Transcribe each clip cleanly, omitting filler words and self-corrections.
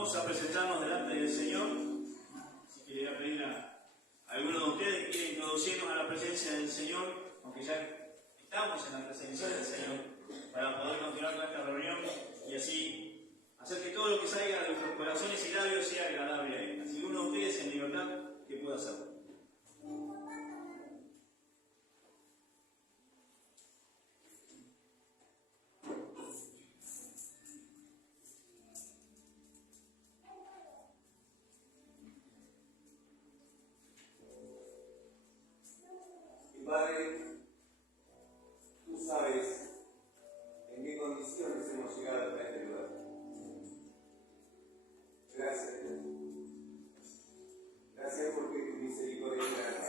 Vamos a presentarnos delante del Señor. Así que le voy a pedir a alguno de ustedes que quiera introducirnos a la presencia del Señor, aunque ya estamos en la presencia del Señor, para poder continuar con esta reunión y así hacer que todo lo que salga de nuestros corazones y labios sea agradable a Él. Así que uno de ustedes en libertad que pueda hacerlo. Padre, tú sabes en qué condiciones hemos llegado a este lugar. Gracias, Dios. Gracias porque tu misericordia es grande.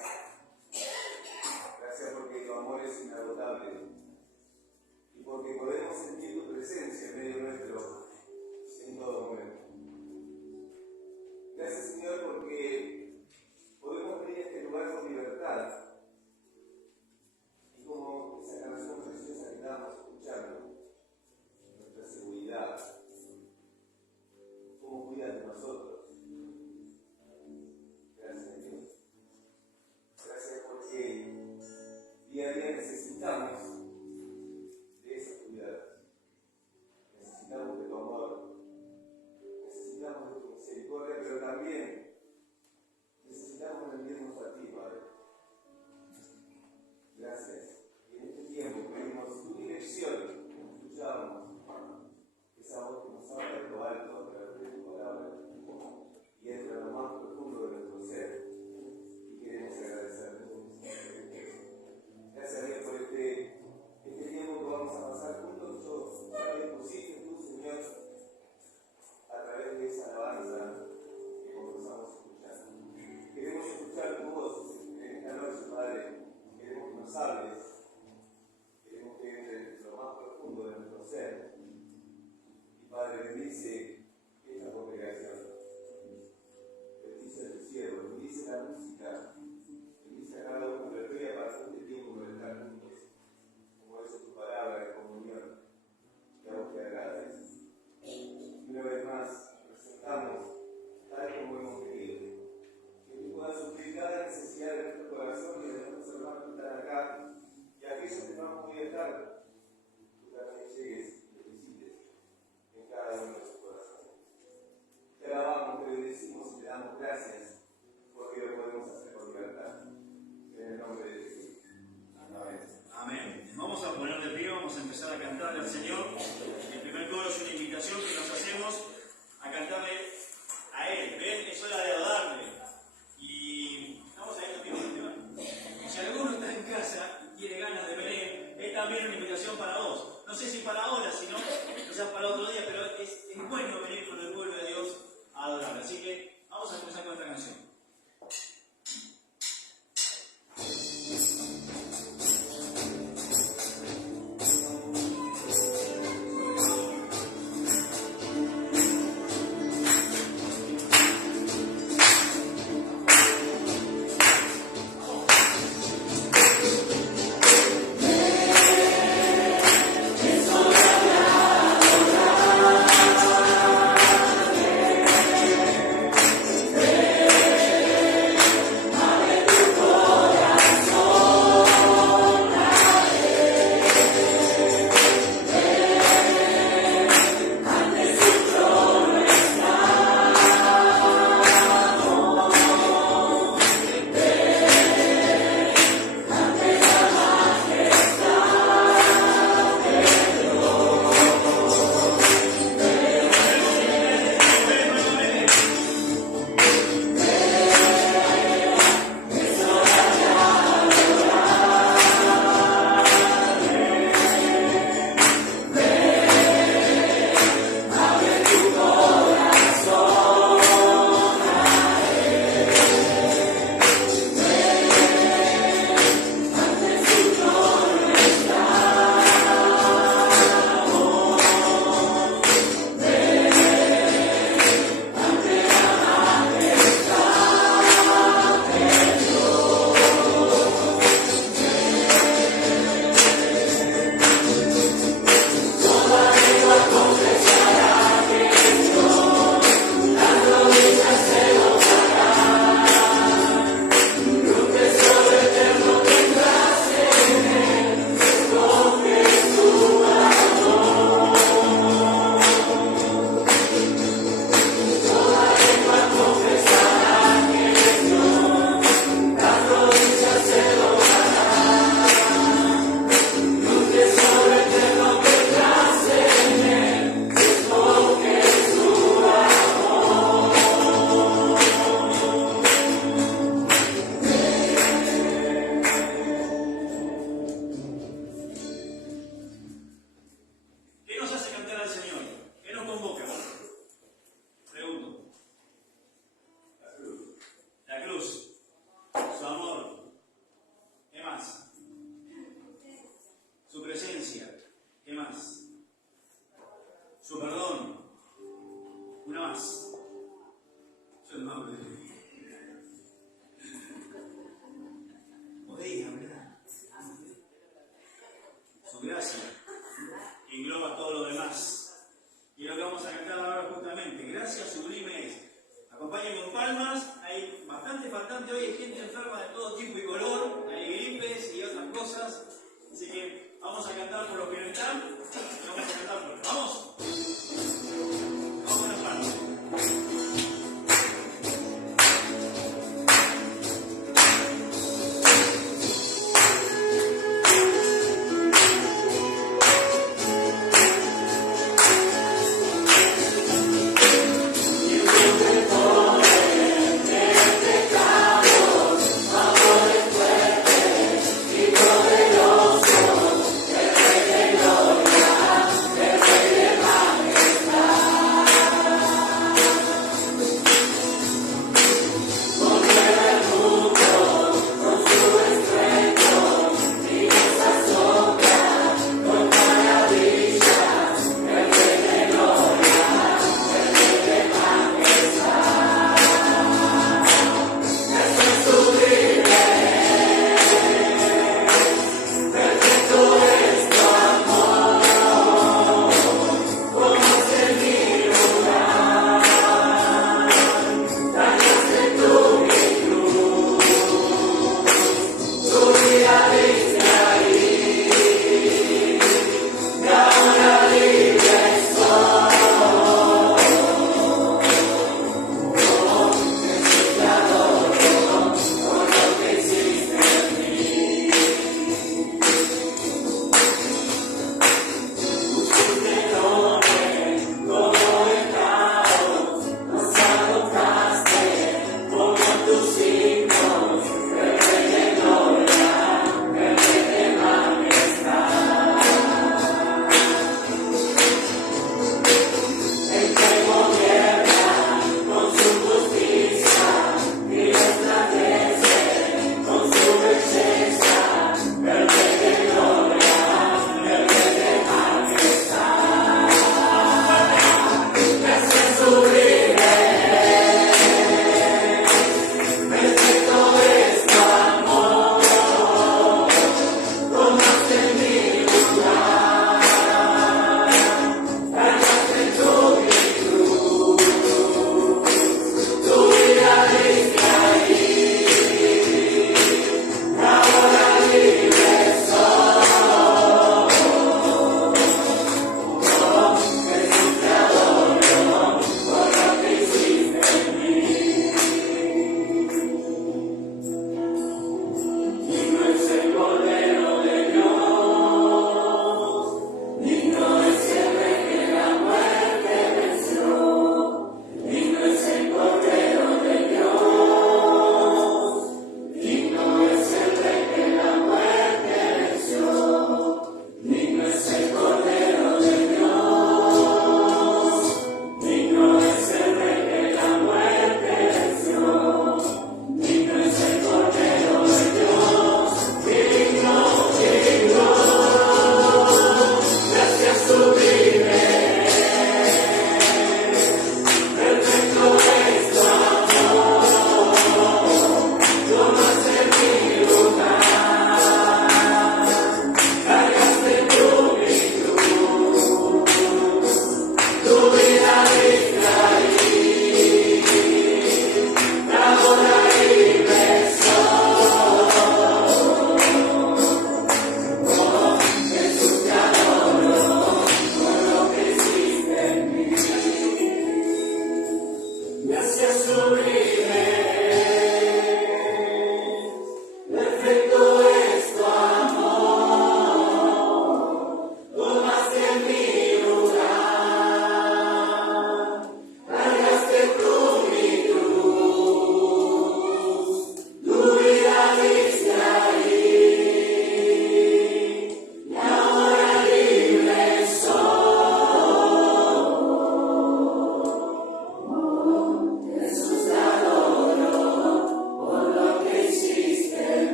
Gracias porque tu amor es inagotable. Y porque podemos sentir tu presencia en medio nuestro en todo momento. Gracias, Señor, porque podemos venir a este lugar con libertad. Como esa canción preciosa que estábamos escuchando, nuestra seguridad, cómo cuidas de nosotros. Gracias, Dios. Gracias porque día a día necesitamos de esa cuidado. Necesitamos de tu amor, necesitamos de tu misericordia, pero también necesitamos rendirnos a ti, Padre. Gracias. Tiempo pedimos tu dirección, escuchamos esa voz que nos habla de lo alto a través de tu palabra y entra en lo más profundo de nuestro ser y queremos agradecerte. Gracias a Dios por este tiempo que vamos a pasar juntos. Yo también pusiste tú, Señor, a través de esa alabanza que comenzamos a escuchar. Queremos escuchar tu voz en esta noche, Padre. Queremos que nos hables. Lo más profundo de nuestro ser. Y Padre, bendice esta congregación, bendice a tu siervo, bendice la música, bendice a cada uno que vea para este tiempo de estar juntos, como es tu palabra de comunión, que a vos te agrade. Y una vez más, presentamos tal como hemos querido, que tú puedas suplir cada necesidad de nuestro corazón y de nuestros hermanos que están acá, y aquellos que no han podido estar. Llegues y te visites en cada uno de sus corazones. Te alabamos, te bendecimos y te damos gracias porque lo podemos hacer con libertad. En el nombre de Jesús. Amén. Amén. Vamos a poner de pie, vamos a empezar a cantarle al Señor. El primer coro es una invitación que nos hacemos a cantarle a Él. ¿Ven? Es hora de adorarle. Y vamos a ir contigo. Si alguno está en casa y tiene ganas de venir, es también una invitación para vos. No sé si para ahora, si no, quizás para otro día, pero es bueno venir con el pueblo de Dios a adorar. Así que vamos a empezar con esta canción. Yeah.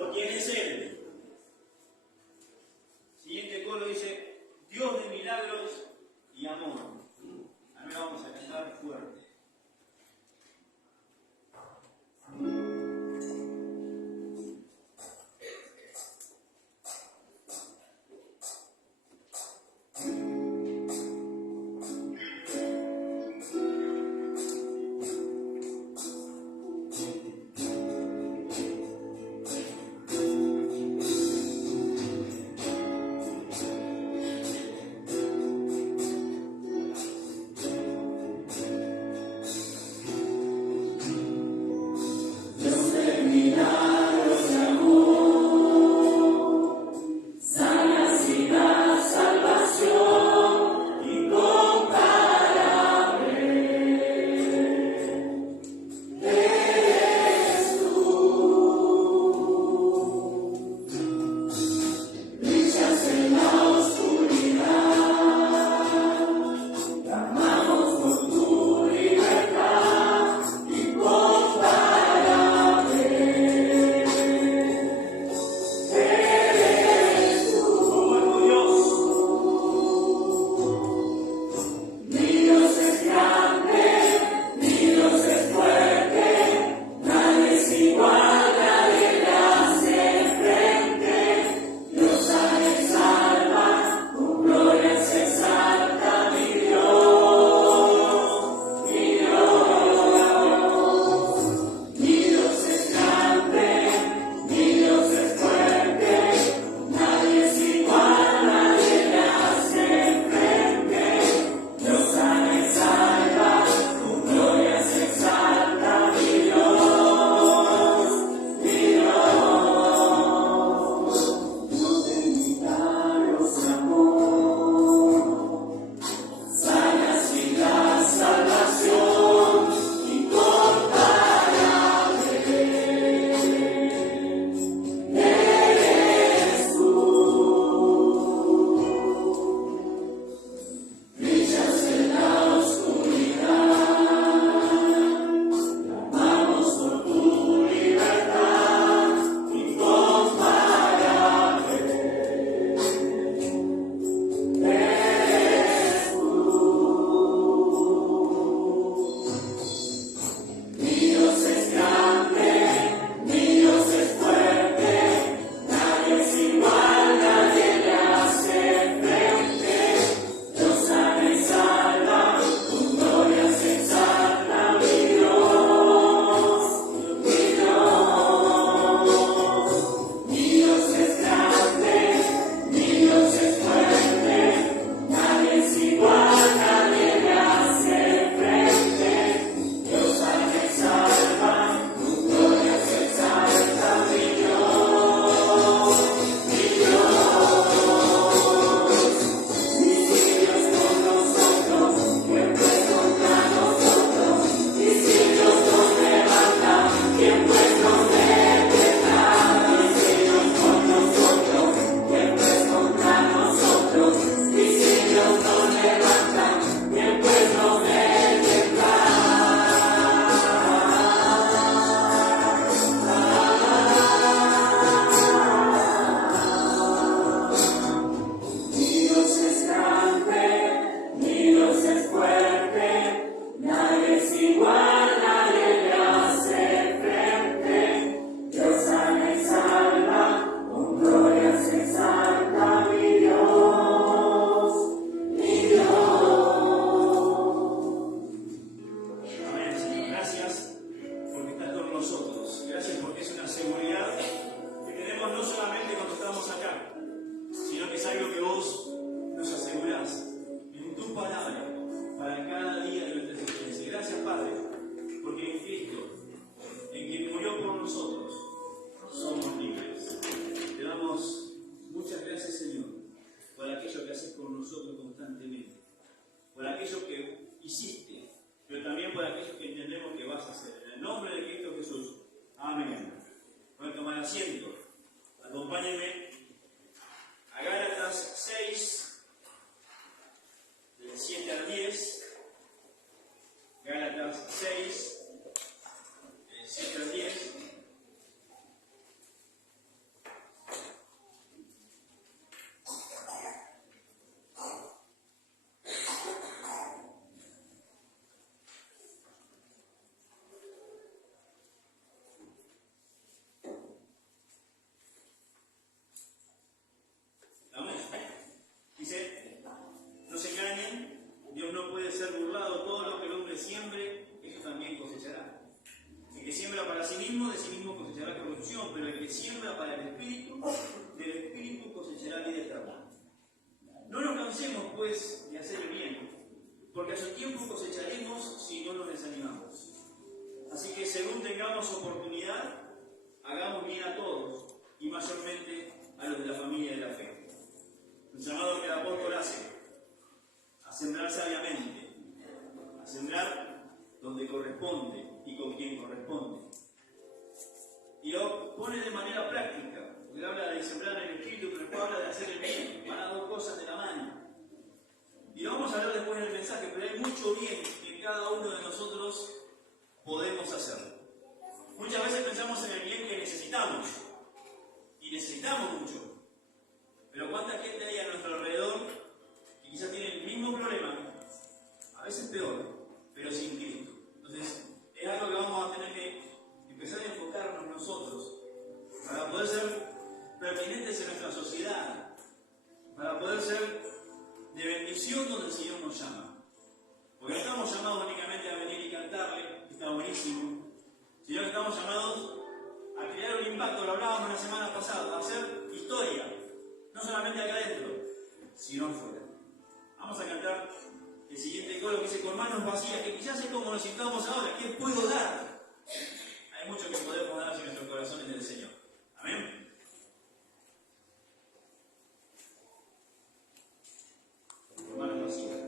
por quién es Él. Siguiente coro dice, Dios de milagros y amor. Ahora vamos a cantar fuerte. ser burlado. Todo lo que el hombre siembre, eso también cosechará. El que siembra para sí mismo, de sí mismo cosechará corrupción, pero el que siembra para el Espíritu, del Espíritu cosechará vida eterna. No nos cansemos, pues, de hacer el bien, porque a su tiempo cosecharemos si no nos desanimamos. Así que según tengamos oportunidad, hagamos bien a todos, y mayormente a los de la familia de la fe. El llamado que el apóstol hace a sembrar sabiamente, a sembrar donde corresponde y con quien corresponde. Y lo pone de manera práctica, porque habla de sembrar en el Espíritu, pero después habla de hacer el bien, van a dos cosas de la mano. Y lo vamos a ver después en el mensaje, pero hay mucho bien que cada uno de nosotros podemos hacer. Muchas veces pensamos en el bien que necesitamos, y necesitamos mucho. Pero ¿cuánta gente hay a nuestro alrededor que quizás tiene el mismo problema, a veces peor, pero sin Cristo? Entonces, es algo que vamos a tener que empezar a enfocarnos nosotros para poder ser pertinentes en nuestra sociedad, para poder ser de bendición donde el Señor nos llama. Porque no estamos llamados únicamente a venir y cantarle, que está buenísimo, sino que estamos llamados a crear un impacto, lo hablábamos la semana pasada, a hacer historia, no solamente acá adentro, sino afuera. Vamos a cantar el siguiente coro que dice: con manos vacías, que quizás es como nos sintamos ahora, ¿qué puedo dar? Hay mucho que podemos dar si nuestros corazones del Señor. Amén. Con manos vacías.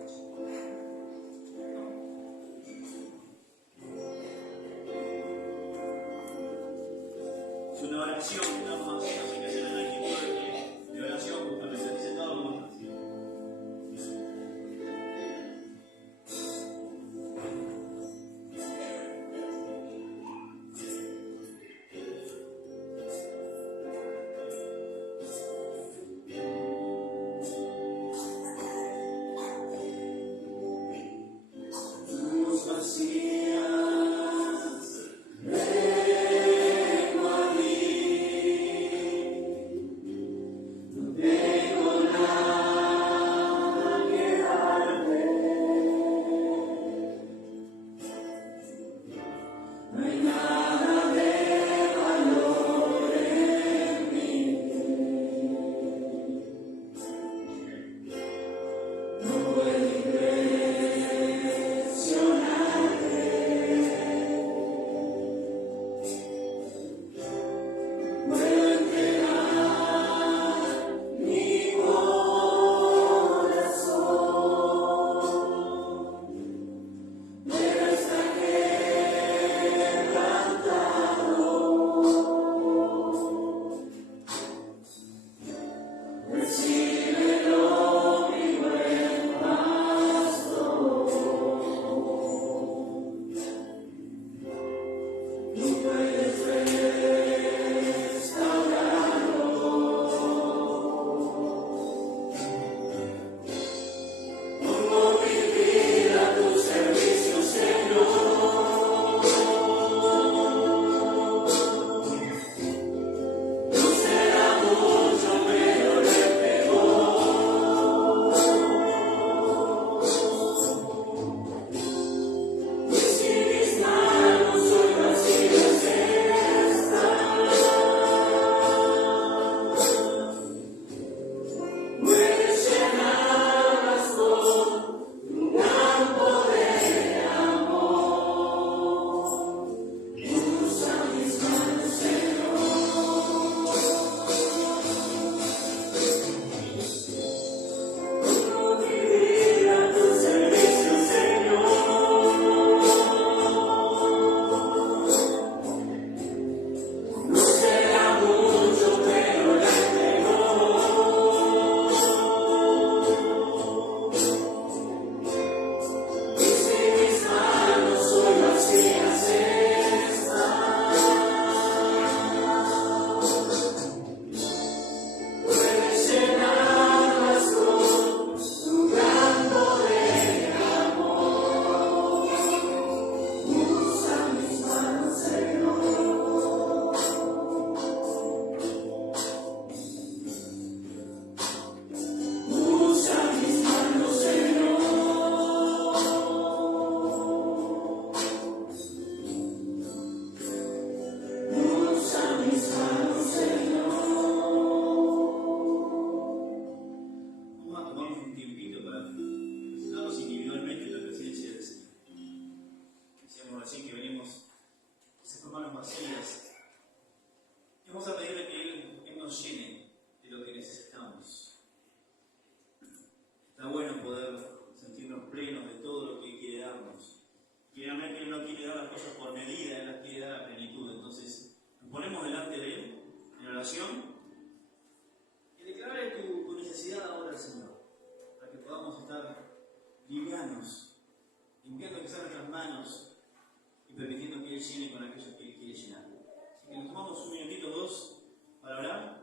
Es una oración que estamos haciendo, así que hacer el equipo de oración justamente, dice todo con manos vacías. oración y declararle tu necesidad ahora al Señor, para que podamos estar livianos, limpiando quizás nuestras manos y permitiendo que Él llene con aquello que Él quiere llenar. Así que nos tomamos un minutito, dos, para orar.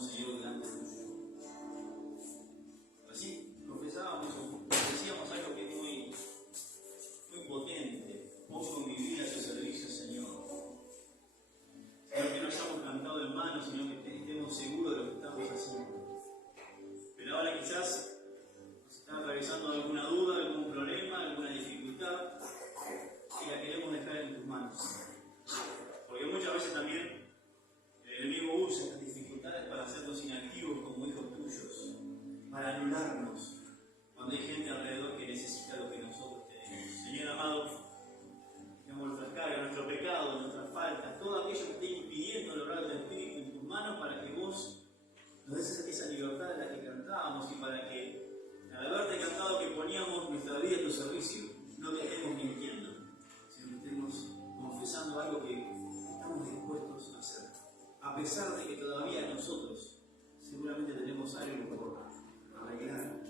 Señor, delante de ti. Así confesábamos o decíamos algo que es muy potente. Pongo mi vida a tu servicio, Señor. Señor, que no hayamos cantado en mano, sino que estemos seguros de lo que estamos haciendo. Pero ahora quizás nos está atravesando alguna duda, algún problema, alguna dificultad, y la queremos dejar en tus manos. Porque muchas veces también el enemigo usa estas dificultades para hacernos inactivos como hijos tuyos, para anularnos cuando hay gente alrededor que necesita lo que nosotros tenemos. Señor amado, tenemos nuestras cargas, nuestro pecado, nuestras faltas, todo aquello que esté impidiendo lograr tu espíritu en tus manos para que vos nos des esa libertad de la que cantábamos y para que al haberte cantado que poníamos nuestra vida a tu servicio, no te estemos mintiendo, sino que estemos confesando algo que estamos dispuestos a hacer. A pesar de que todavía nosotros seguramente tenemos algo por arreglar,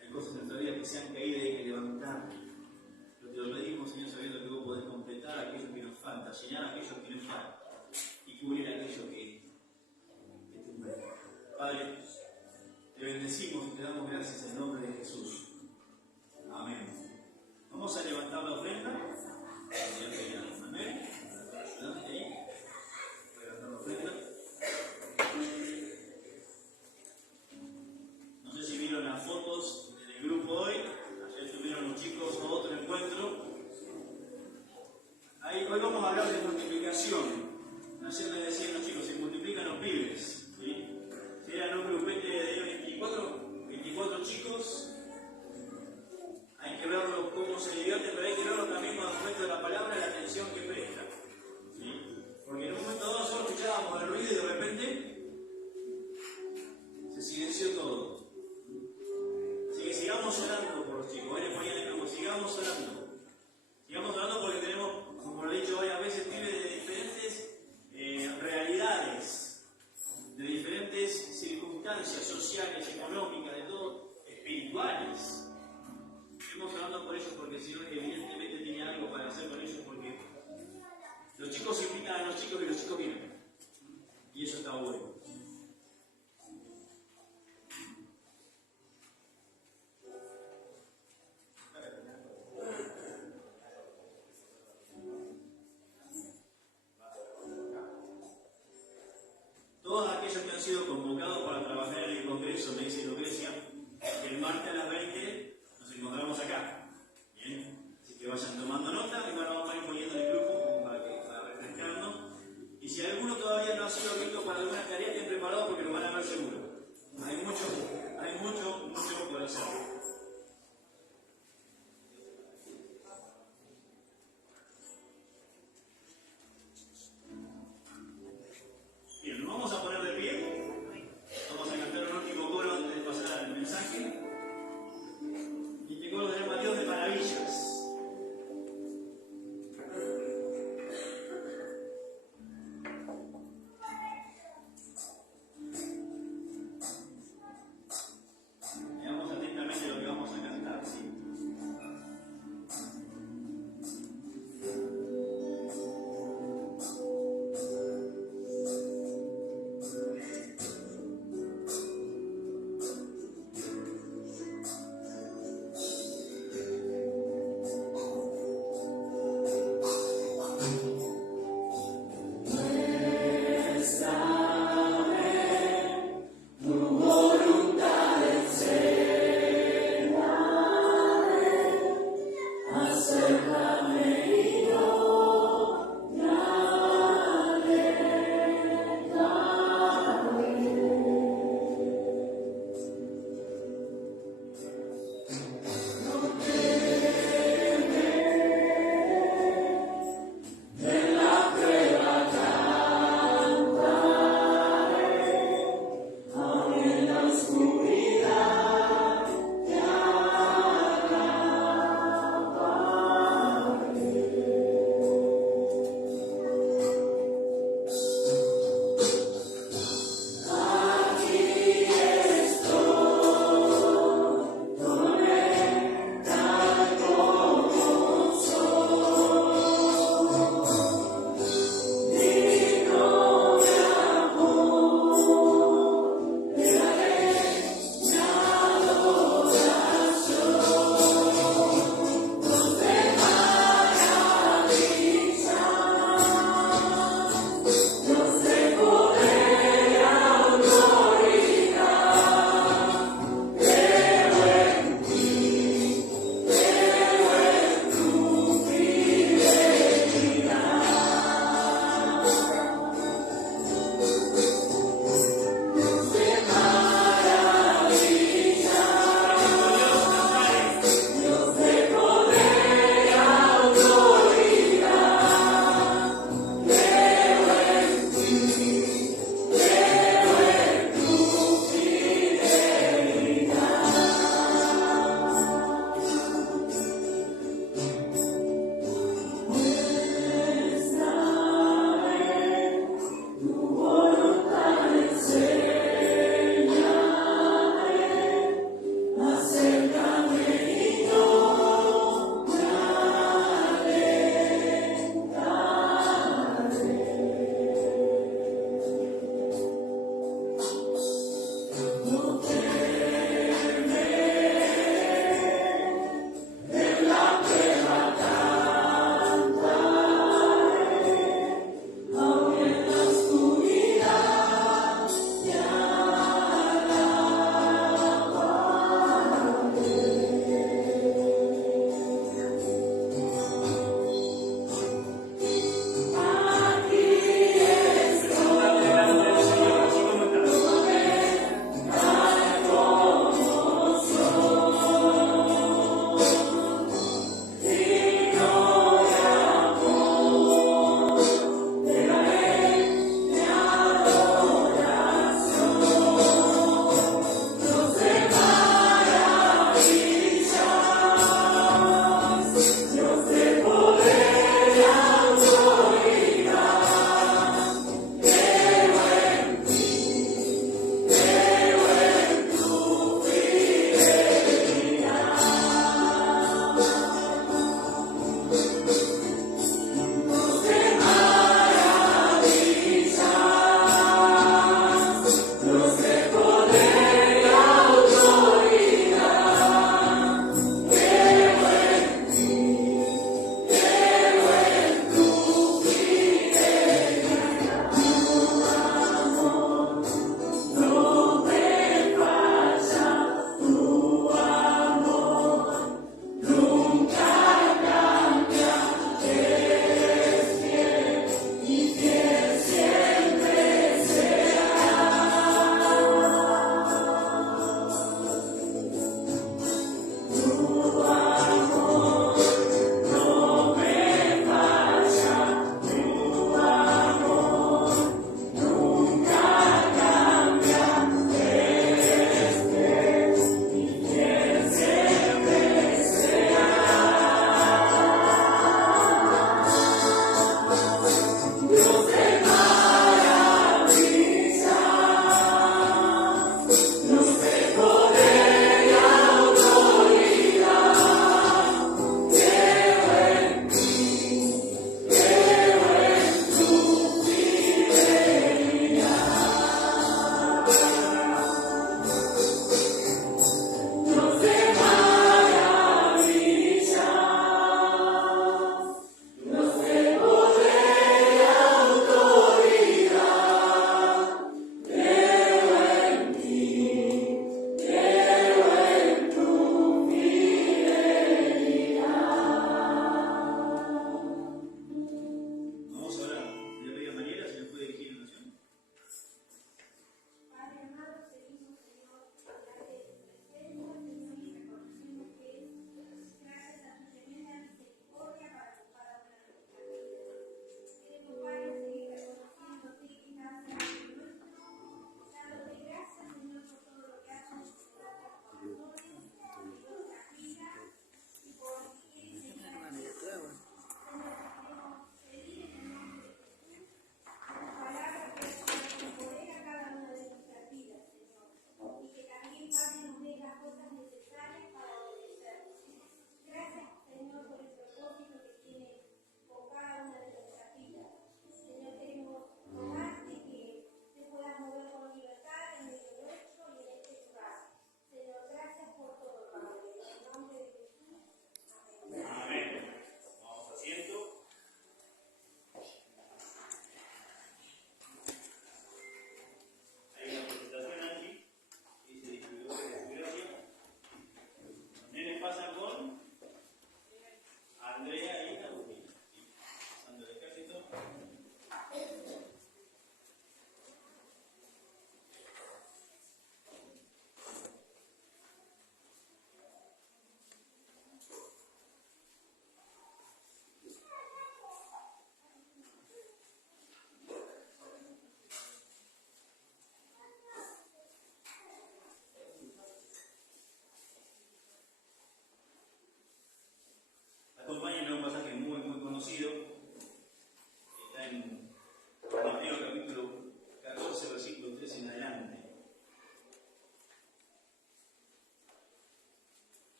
hay cosas en nuestra vida que se han caído y hay que levantar. Pero te lo pedimos, Señor, sabiendo que vos podés completar aquello que nos falta, llenar aquello que nos falta y cubrir aquello que te muere. Padre, te bendecimos y te damos gracias en nombre de Jesús. Amén. Vamos a levantar la ofrenda. Amén. Ayudante ahí. No sé si vieron las fotos del grupo hoy. Ayer tuvieron los chicos otro encuentro. Hoy vamos a hablar de multiplicación. Ayer me decían los chicos, se multiplican los pibes. ¿Sí? Si eran un grupete de 24 chicos, hay que verlo cómo se divierten, pero hay que verlo también con el momento de la palabra y la atención que prestan. Porque en un momento dado solo escuchábamos el ruido y de repente se silenció todo. Así que sigamos orando por los chicos. Hoy les ponía en el grupo, sigamos orando. Sigamos orando porque tenemos, como lo he dicho varias veces, pibes de diferentes realidades, de diferentes circunstancias sociales, económicas, de todo, espirituales. Seguimos orando por ellos porque el Señor evidentemente tiene algo para hacer con ellos, porque los chicos invitan a los chicos y los chicos vienen. Y eso está bueno. Todos aquellos que han sido convocados para trabajar en el Congreso, me dice Lucrecia, el martes a las 20 nos encontramos acá. Bien, así que vayan tomando nota y bueno, vamos a ir poniendo en el grupo para refrescarnos. Y si alguno todavía no ha sido visto para alguna tarea, estén preparados porque lo van a ver seguro. Hay mucho por hacer. Bien, nos vamos a poner de pie. Vamos a cantar un último coro antes de pasar al mensaje.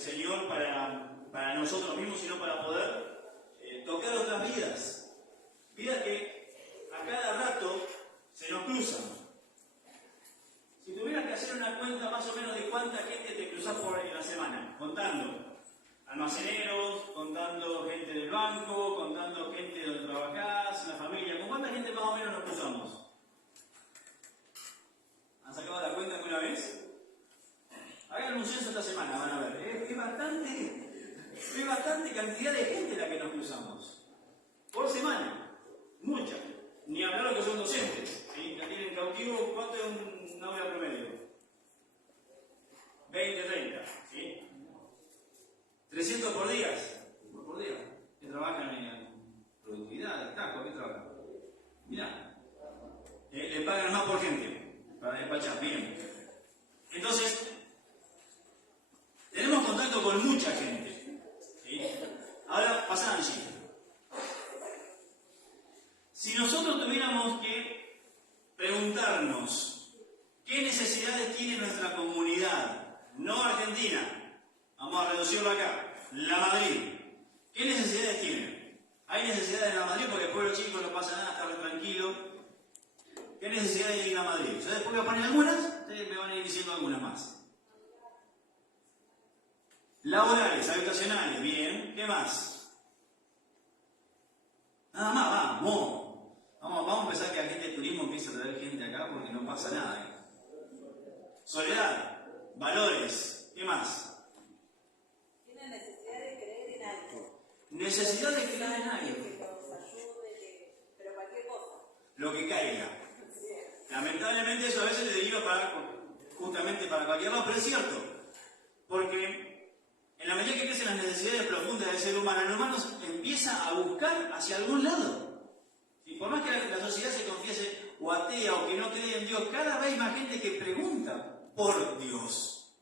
Señor para nosotros mismos, sino para poder tocar otras vidas. Vidas que a cada rato se nos cruzan. Si tuvieras que hacer una cuenta más o menos de cuánta gente te cruzas en la semana, contando almaceneros, contando gente del banco, contando gente donde trabajás, la familia, ¿con cuánta gente más o menos nos cruzamos? ¿Han sacado la cuenta alguna vez? Hagan un censo esta semana, van a ver. Es bastante cantidad de gente la que nos cruzamos. Por semana. Mucha. Ni hablar de lo que son docentes. ¿Sí? Que tienen cautivo, ¿cuánto es un aula promedio? 20, 30. ¿Sí? 300 por día. Por día. Que trabajan en productividad, destaco, ¿qué trabajan? Mirá. Le pagan más por gente. Para despachar. Bien. Entonces, tenemos contacto con mucha gente. ¿Sí? Ahora, pasa Angie. Si nosotros tuviéramos que preguntarnos qué necesidades tiene nuestra comunidad, no Argentina, vamos a reducirlo acá, la Madrid, ¿qué necesidades tiene? Hay necesidades en la Madrid porque el pueblo chico no pasa nada, está tranquilo. ¿Qué necesidades hay en la Madrid? Yo después voy a poner algunas, ustedes me van a ir diciendo algunas más. Laborales, habitacionales, bien. ¿Qué más? Nada más, vamos a empezar que la gente de turismo empiece a traer gente acá porque no pasa nada. Soledad, valores, ¿qué más? Tiene necesidad de creer en algo. Necesidad de creer en algo. Que nos ayude, pero cualquier cosa. Lo que caiga. Lamentablemente eso a veces le deriva justamente para cualquier lado, pero es cierto. Porque en la medida que crecen las necesidades profundas del ser humano, el humano empieza a buscar hacia algún lado. Y por más que la sociedad se confiese o atea o que no cree en Dios, cada vez hay más gente que pregunta por Dios.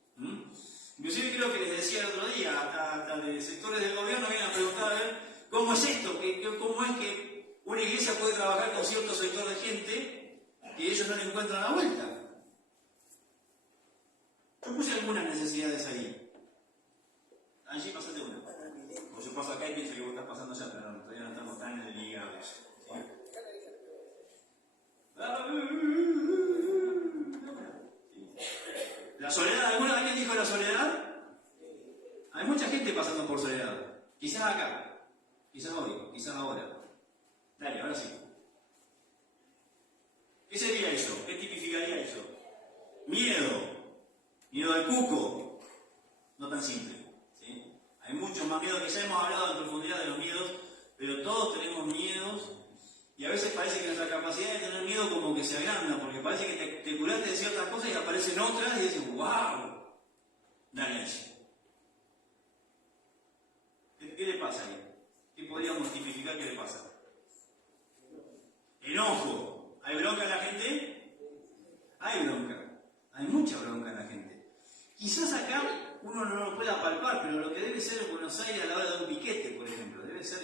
Inclusive creo que les decía el otro día, hasta de sectores del gobierno vienen a preguntar a ver cómo es esto, cómo es que una iglesia puede trabajar con cierto sector de gente y ellos no le encuentran la vuelta. Yo puse algunas necesidades ahí. Allí pasate una. O yo paso acá y pienso que vos estás pasando allá, pero no, todavía no estamos tan ligados. ¿Sí? ¿La soledad? ¿Alguien dijo la soledad? Hay mucha gente pasando por soledad. Quizás acá, quizás hoy, quizás ahora. Dale, ahora sí. ¿Qué sería eso? ¿Qué tipificaría eso? Miedo. Miedo al cuco. No tan simple. ¿Sí? Hay muchos más miedos que ya hemos hablado en profundidad de los miedos, pero todos tenemos miedos y a veces parece que nuestra capacidad de tener miedo como que se agranda, porque parece que te curaste de ciertas cosas y aparecen otras y dices, ¡wow! Dale allí. ¿Qué le pasa ahí? ¿Qué podríamos tipificar que le pasa? Enojo. ¿Hay bronca en la gente? Hay bronca. Hay mucha bronca en la gente. Quizás acá uno no lo pueda palpar, pero lo que debe ser en Buenos Aires a la hora de un piquete, por ejemplo, debe ser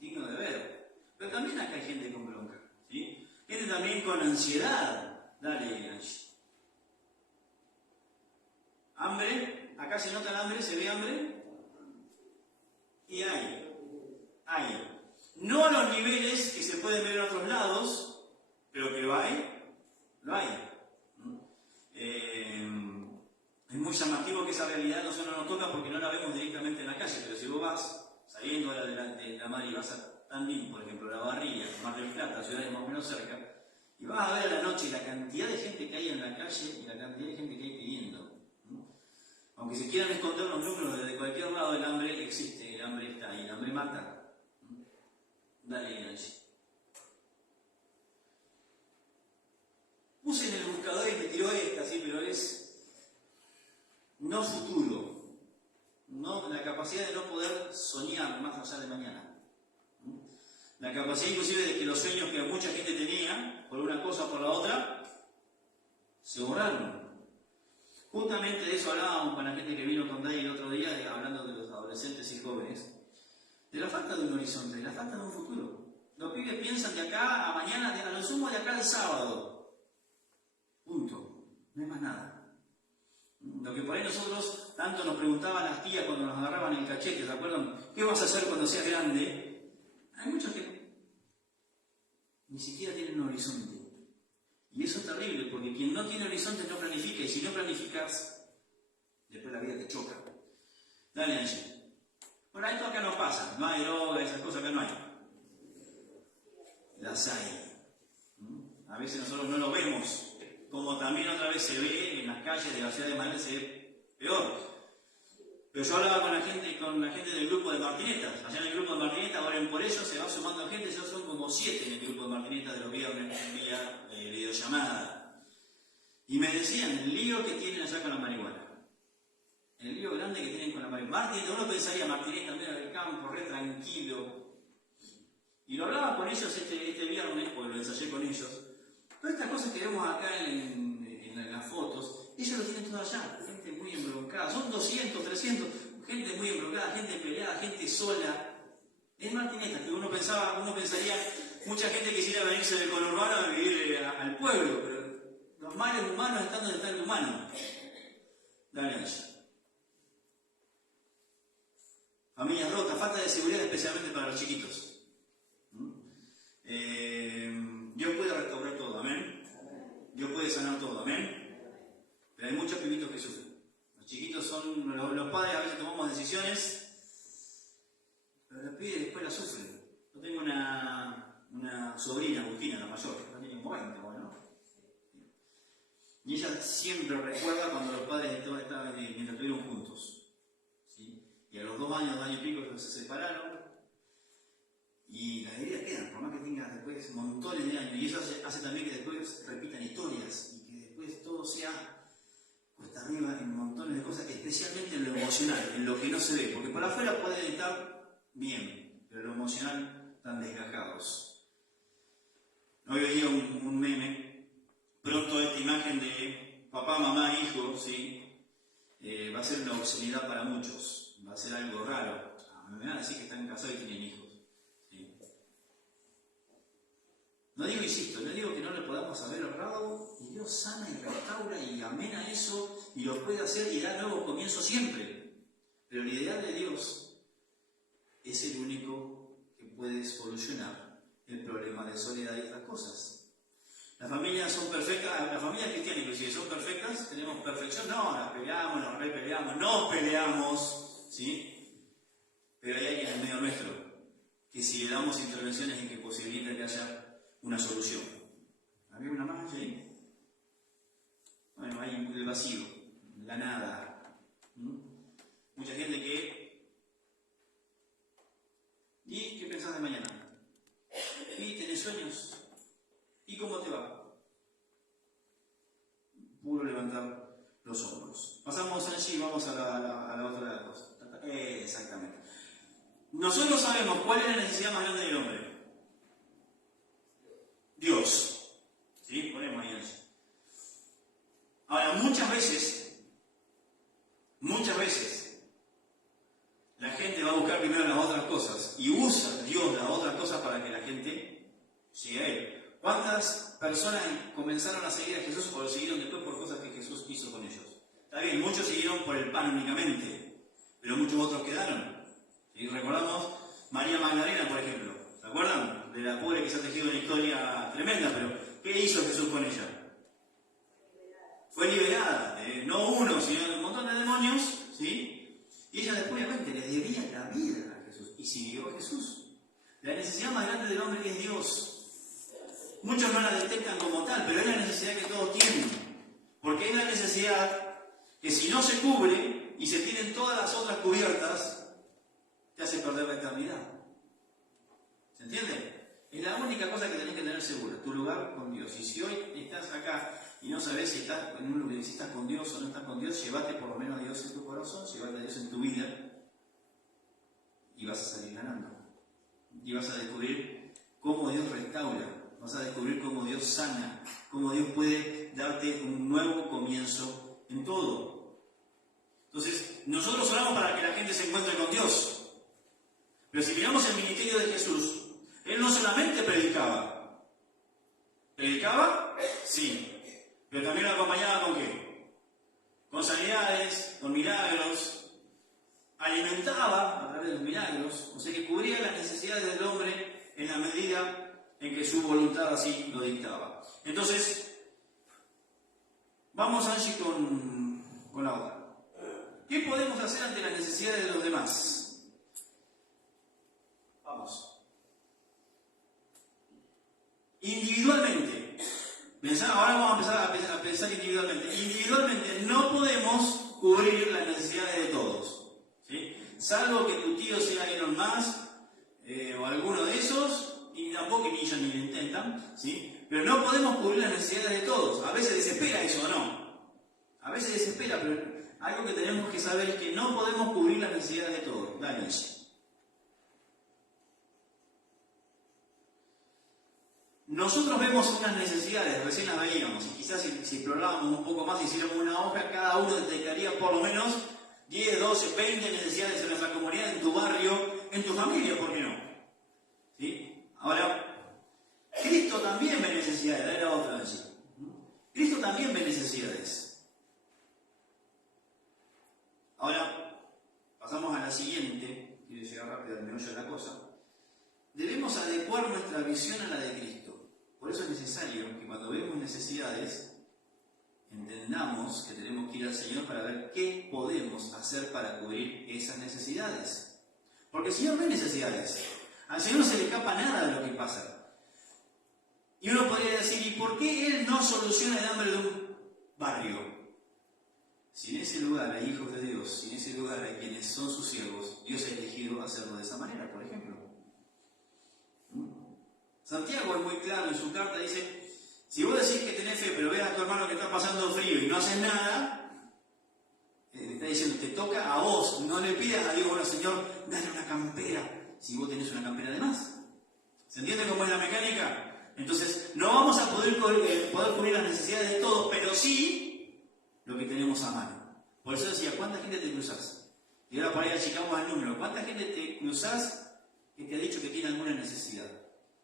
digno de ver. Pero también acá hay gente con bronca. ¿Sí? Gente también con ansiedad. Dale, Angie. Hambre. Acá se nota el hambre, se ve hambre. Y hay. No a los niveles que se pueden ver en otros lados, pero que lo hay. Es muy llamativo que esa realidad nosotros nos toca porque no la vemos directamente en la calle, pero si vos vas saliendo de la Madrid, vas a Tandil, por ejemplo, La Barría, Mar del Plata, ciudades más o menos cerca, y vas a ver a la noche la cantidad de gente que hay en la calle y la cantidad de gente que hay pidiendo. Aunque se quieran esconder los números desde cualquier lado, el hambre existe, el hambre está ahí, el hambre mata. Dale, Angie. Puse en el buscador y me tiró esta, sí, pero es no futuro. No, la capacidad de no poder soñar más allá de mañana. La capacidad inclusive de que los sueños que mucha gente tenía, por una cosa o por la otra, se borraron. Justamente de eso hablábamos con la gente que vino con Dai el otro día, hablando de los adolescentes y jóvenes, de la falta de un horizonte, de la falta de un futuro. Los pibes piensan de acá a mañana, a lo sumo de acá al sábado. Punto. No hay más nada. Lo que por ahí nosotros Tanto nos preguntaban las tías cuando nos agarraban el cachete, ¿se acuerdan? ¿Qué vas a hacer cuando seas grande? Hay muchos que ni siquiera tienen un horizonte. Y eso es terrible, porque quien no tiene horizonte no planifica, y si no planificas, después la vida te choca. Dale, Angie. Bueno, esto acá no pasa, no hay droga, esas cosas acá no hay. Las hay. A veces nosotros no lo vemos, como también otra vez se ve en las calles de la ciudad de Madrid, se ve peor. Pero yo hablaba con la gente del grupo de Martinetas. Allá en el grupo de Martinetas, oren por ellos, se va sumando gente, ya son como 7 en el grupo de Martinetas de los viernes en vía videollamada. Y me decían el lío que tienen allá con la marihuana. El lío grande que tienen con la marihuana. Martineta, uno pensaría Martineta, medio del campo, re tranquilo. Y lo hablaba con ellos este viernes, porque lo ensayé con ellos. Todas estas cosas que vemos acá en las fotos, ellos lo tienen todo allá. Gente muy embroncada. Son 200, 300. Gente muy embroncada, gente peleada, gente sola. Es Martineta, que uno pensaría, mucha gente quisiera venirse del conurbano a vivir al pueblo, pero los males humanos están donde está el humano. Dale allá. Familias rotas, falta de seguridad especialmente para los chiquitos. Dios puede restaurar todo, amén. Dios puede sanar todo, amén. Pero hay muchos pibitos que sufren. Los chiquitos son, los padres a veces tomamos decisiones, pero los pibes después las sufren. Yo tengo una sobrina, Agustina, la mayor, que tiene 40, bueno. Y ella siempre recuerda cuando los padres estaban mientras estuvieron juntos. ¿Sí? Y a los 2 años y pico se separaron. Y las heridas quedan, por más que tengas después montones de años. Y eso hace también que después repitan historias y que después todo sea cuesta arriba en montones de cosas, especialmente en lo emocional, en lo que no se ve. Porque por afuera pueden estar bien, pero en lo emocional están desgajados. Hoy veía un meme, pronto esta imagen de papá, mamá, hijo, ¿sí? Va a ser una obscenidad para muchos, va a ser algo raro. Me van a decir que están casados y tienen hijos. No digo, insisto, no digo que no le podamos haber ahorrado, y Dios sana y restaura y amena eso, y lo puede hacer y da nuevo comienzo siempre. Pero la idea de Dios es el único que puede solucionar el problema de soledad y otras cosas. Las familias son perfectas, las familias cristianas inclusive son perfectas, tenemos perfección, no, las peleamos, nos repeleamos, nos peleamos, ¿sí? Pero hay alguien en medio nuestro, que si le damos intervenciones en que posibilita que haya una solución. ¿Había una más ahí? Bueno, hay el vacío, la nada. Mucha gente que... ¿Y qué pensás de mañana? ¿Y tenés sueños? ¿Y cómo te va? Puro levantar los hombros. Pasamos allí y vamos a la otra cosa. Exactamente. Nosotros sabemos cuál es la necesidad más grande del hombre. Dios. ¿Sí? Ponemos ahí eso. Ahora, muchas veces, la gente va a buscar primero las otras cosas y usa Dios las otras cosas para que la gente siga a Él. ¿Cuántas personas comenzaron a seguir a Jesús o lo siguieron después por cosas que Jesús hizo con ellos? Está bien, muchos siguieron por el pan únicamente, pero muchos otros quedaron. Y recordamos María Magdalena, por ejemplo. ¿Se acuerdan? De la pobre que se ha tejido una historia tremenda, pero ¿qué hizo Jesús con ella? Fue liberada, no uno, sino un montón de demonios, ¿sí? Y ella después, obviamente, le debía la vida a Jesús, y siguió a Jesús. La necesidad más grande del hombre es Dios. Muchos no la detectan como tal, pero es la necesidad que todos tienen, porque es la necesidad que si no se cubre, y se tienen todas las otras cubiertas, te hace perder la eternidad. ¿Se entiende? Es la única cosa que tenés que tener segura, tu lugar con Dios. Y si hoy estás acá y no sabes si estás en un lugar, si estás con Dios o no estás con Dios, llévate por lo menos a Dios en tu corazón, llévate a Dios en tu vida y vas a salir ganando. Y vas a descubrir cómo Dios restaura, vas a descubrir cómo Dios sana, cómo Dios puede darte un nuevo comienzo en todo. Entonces, nosotros oramos para que la gente se encuentre con Dios. Pero si miramos el ministerio de Jesús, Él no solamente predicaba. ¿Predicaba? Sí. Pero también lo acompañaba con qué? con sanidades, con milagros, alimentaba a través de los milagros, o sea que cubría las necesidades del hombre en la medida en que su voluntad así lo dictaba. Entonces, vamos allí con la otra. ¿Qué podemos hacer ante las necesidades de los demás? Vamos. Individualmente. Ahora vamos a empezar a pensar individualmente. Individualmente no podemos cubrir las necesidades de todos, ¿sí? Salvo que tu tío sea Elon Musk o alguno de esos, y tampoco ni ellos ni lo intentan, ¿sí? Pero no podemos cubrir las necesidades de todos. A veces desespera eso, ¿o no? A veces desespera, pero algo que tenemos que saber es que no podemos cubrir las necesidades de todos. Dale. Nosotros vemos unas necesidades, recién las veíamos, y quizás si explorábamos un poco más, hiciéramos una hoja, cada uno detectaría por lo menos 10, 12, 20 necesidades en nuestra comunidad, en tu barrio, en tu familia, ¿por qué no? ¿Sí? Ahora, Cristo también ve necesidades, era otra allí. Cristo también ve necesidades. Ahora, pasamos a la siguiente, quiero llegar rápido al meollo de la cosa. Debemos adecuar nuestra visión a la de Cristo. Por eso es necesario que cuando vemos necesidades, entendamos que tenemos que ir al Señor para ver qué podemos hacer para cubrir esas necesidades. Porque el Señor ve necesidades. Al Señor no se le escapa nada de lo que pasa. Y uno podría decir, ¿y por qué Él no soluciona el hambre de un barrio? Si en ese lugar hay hijos de Dios, si en ese lugar hay quienes son sus siervos, Dios ha elegido hacerlo de esa manera, por ejemplo. Santiago es muy claro en su carta, dice, si vos decís que tenés fe, pero ves a tu hermano que está pasando frío y no haces nada, te está diciendo, te toca a vos, no le pidas a Dios, bueno, Señor, dale una campera, si vos tenés una campera de más. ¿Se entiende cómo es la mecánica? Entonces, no vamos a poder cubrir las necesidades de todos, pero sí lo que tenemos a mano. Por eso decía, ¿cuánta gente te cruzás? Y ahora por ahí achicamos el número. ¿Cuánta gente te cruzás que te ha dicho que tiene alguna necesidad?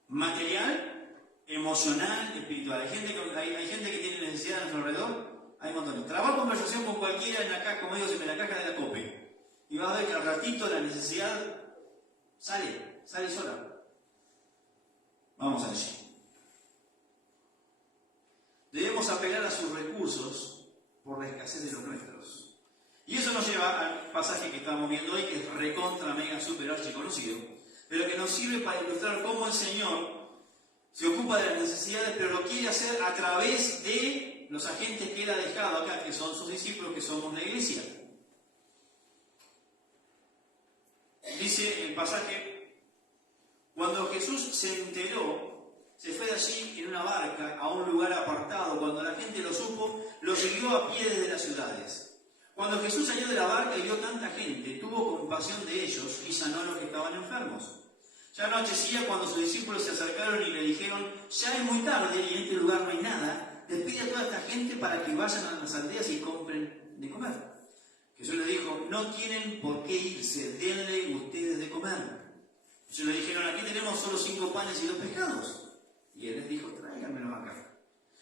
Material, emocional, espiritual. Hay gente que tiene necesidad a nuestro alrededor, hay montones. Trabajo conversación con cualquiera en la caja, como digo, en la caja de la COPE. Y vas a ver que al ratito la necesidad sale sola. Vamos allí. Debemos apelar a sus recursos por la escasez de los nuestros. Y eso nos lleva al pasaje que estamos viendo hoy, que es recontra, mega, super, archi conocido, pero que nos sirve para ilustrar cómo el Señor se ocupa de las necesidades, pero lo quiere hacer a través de los agentes que Él ha dejado acá, que son sus discípulos, que somos la iglesia. Dice el pasaje, cuando Jesús se enteró, se fue de allí en una barca a un lugar apartado. Cuando la gente lo supo, lo siguió a pie desde las ciudades. Cuando Jesús salió de la barca y vio tanta gente, tuvo compasión de ellos y sanó a los que estaban enfermos. Ya anochecía cuando sus discípulos se acercaron y le dijeron, ya es muy tarde y en este lugar no hay nada, despide a toda esta gente para que vayan a las aldeas y compren de comer. Jesús le dijo, no tienen por qué irse, denle ustedes de comer. Ellos le dijeron, aquí tenemos solo 5 panes y 2 pescados. Y Él les dijo, tráiganmelos acá.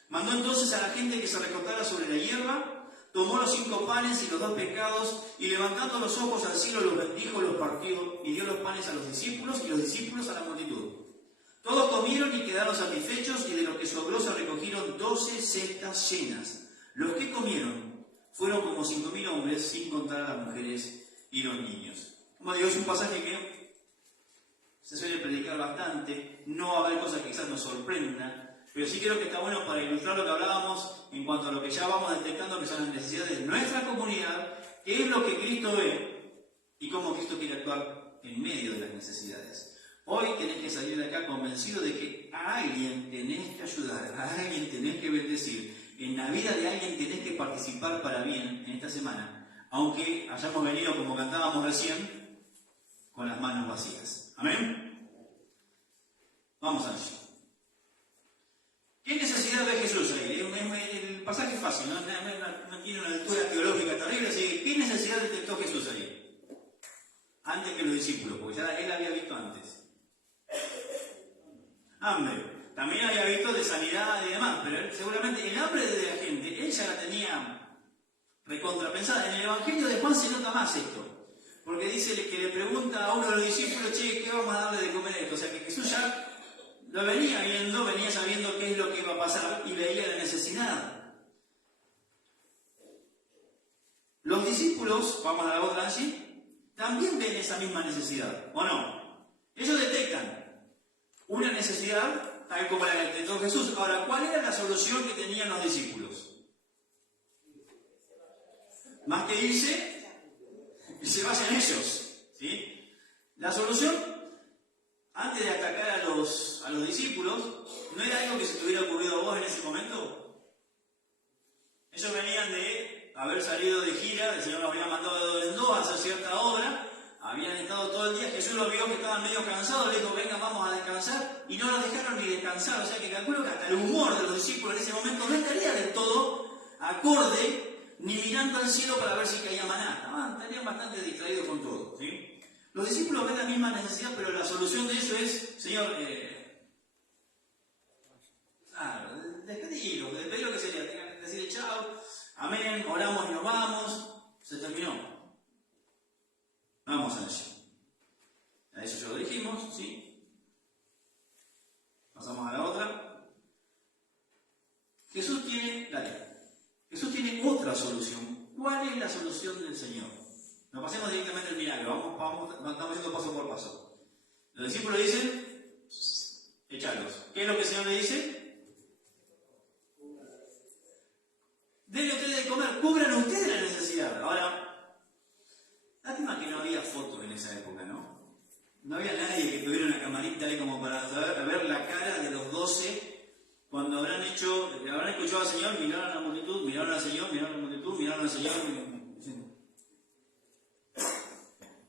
Mandó entonces a la gente que se recostara sobre la hierba, tomó los 5 panes y los 2 pescados, y levantando los ojos al cielo los bendijo, los partió, y dio los panes a los discípulos, y los discípulos a la multitud. Todos comieron y quedaron satisfechos, y de lo que sobró se recogieron 12 cestas llenas. Los que comieron fueron como 5.000 hombres, sin contar a las mujeres y los niños. Como digo, es un pasaje que se suele predicar bastante, no va a haber cosas que quizás nos sorprendan, pero sí creo que está bueno para ilustrar lo que hablábamos en cuanto a lo que ya vamos detectando que son las necesidades de nuestra comunidad, qué es lo que Cristo ve y cómo Cristo quiere actuar en medio de las necesidades. Hoy tenés que salir de acá convencido de que a alguien tenés que ayudar, a alguien tenés que bendecir, en la vida de alguien tenés que participar para bien en esta semana, aunque hayamos venido, como cantábamos recién, con las manos vacías. ¿Amén? Vamos allí. ¿Qué necesidad ve Jesús ahí? El pasaje es fácil, no tiene una altura teológica terrible, así que ¿qué necesidad detectó Jesús ahí? Antes que los discípulos, porque ya Él había visto antes. Hambre. También había visto de sanidad y demás, pero seguramente el hambre de la gente, Él ya la tenía recontrapensada. En el Evangelio de Juan se nota más esto. Porque dice que le pregunta a uno de los discípulos, che, ¿qué vamos a darle de comer a esto? O sea que Jesús ya lo venía viendo, venía sabiendo qué es lo que iba a pasar y veía la necesidad. Los discípulos, vamos a la otra allí, también ven esa misma necesidad, ¿o no? Ellos detectan una necesidad, tal como la que detectó Jesús. Ahora, ¿cuál era la solución que tenían los discípulos? Más que irse, y se vayan ellos, ¿sí? La solución, antes de atacar a los discípulos, ¿no era algo que se te hubiera ocurrido a vos en ese momento? Ellos venían de haber salido de gira, el Señor los había mandado de dos a hacer cierta obra, habían estado todo el día, Jesús los vio que estaban medio cansados, les dijo, venga, vamos a descansar, y no los dejaron ni descansar, o sea que calculo que hasta el humor de los discípulos en ese momento no estaría del todo acorde, ni mirando al cielo para ver si caía maná. Estarían bastante distraídos con todo, ¿sí? Los discípulos ven la misma necesidad, pero la solución de eso es, Señor, despedirlo que sería, tengan que decirle chao, amén, oramos y nos vamos, se terminó. Vamos a eso. A eso ya lo dijimos, ¿sí? Pasamos a la otra. Jesús tiene otra solución. ¿Cuál es la solución del Señor? No pasemos directamente al milagro, estamos yendo paso por paso. Los discípulos dicen, échalos. ¿Qué es lo que el Señor le dice? Denle ustedes de comer, cubran ustedes la necesidad. Ahora, lástima que no había fotos en esa época, ¿no? No había nadie que tuviera una camarita ahí como para ver la cara de los 12 cuando habrán escuchado al Señor, miraron a la multitud, miraron al Señor, miraron a la multitud, miraron al Señor.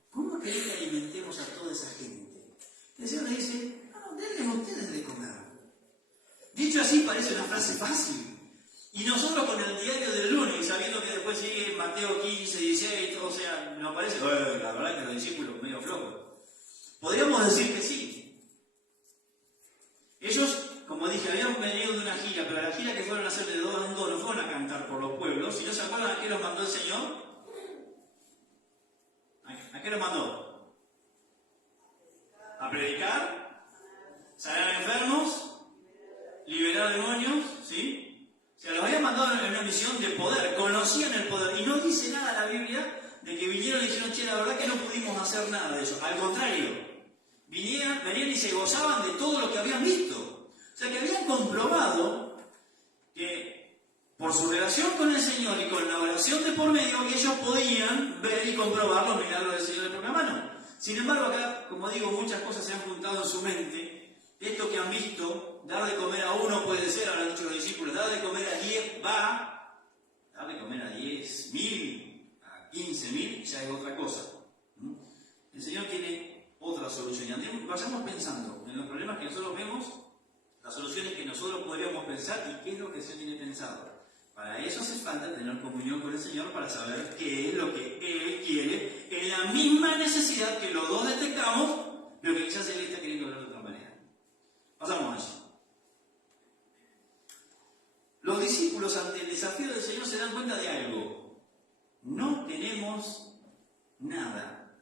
¿Cómo querés que alimentemos a toda esa gente? El Señor le dice, no, denle ustedes de comer. Dicho así parece una frase fácil. Y nosotros con el diario del lunes, sabiendo que después sigue Mateo 15, 16, o sea, nos parece, la verdad que los discípulos medio flojos. Podríamos decir que sí. Ellos, como dije, habían venido de una gira, pero la gira que fueron a hacer de dos en dos no fueron a cantar por los pueblos. Si no se acuerdan a qué los mandó el Señor, ¿a qué los mandó? A predicar, sanar enfermos, liberar demonios, ¿sí? O sea, los habían mandado en una misión de poder, conocían el poder. Y no dice nada la Biblia de que vinieron y dijeron, che, la verdad que no pudimos hacer nada de eso. Al contrario, venían y se gozaban de todo lo que habían visto. O sea, que habían comprobado que por su relación con el Señor y con la oración de por medio, que ellos podían ver y comprobar los milagros del Señor de propia mano. Sin embargo, acá, como digo, muchas cosas se han juntado en su mente. Esto que han visto, dar de comer a uno puede ser, habrán dicho los discípulos, dar de comer a 10 va, dar de comer a 10.000, a 15.000, ya es otra cosa. El Señor tiene otra solución. Y vayamos pensando en los problemas que nosotros vemos, las soluciones que nosotros podríamos pensar y qué es lo que el Señor tiene pensado. Para eso hace falta tener comunión con el Señor para saber qué es lo que Él quiere en la misma necesidad que los dos detectamos, pero que quizás Él está queriendo hablar de otra manera. Pasamos allí. Los discípulos ante el desafío del Señor se dan cuenta de algo. No tenemos nada.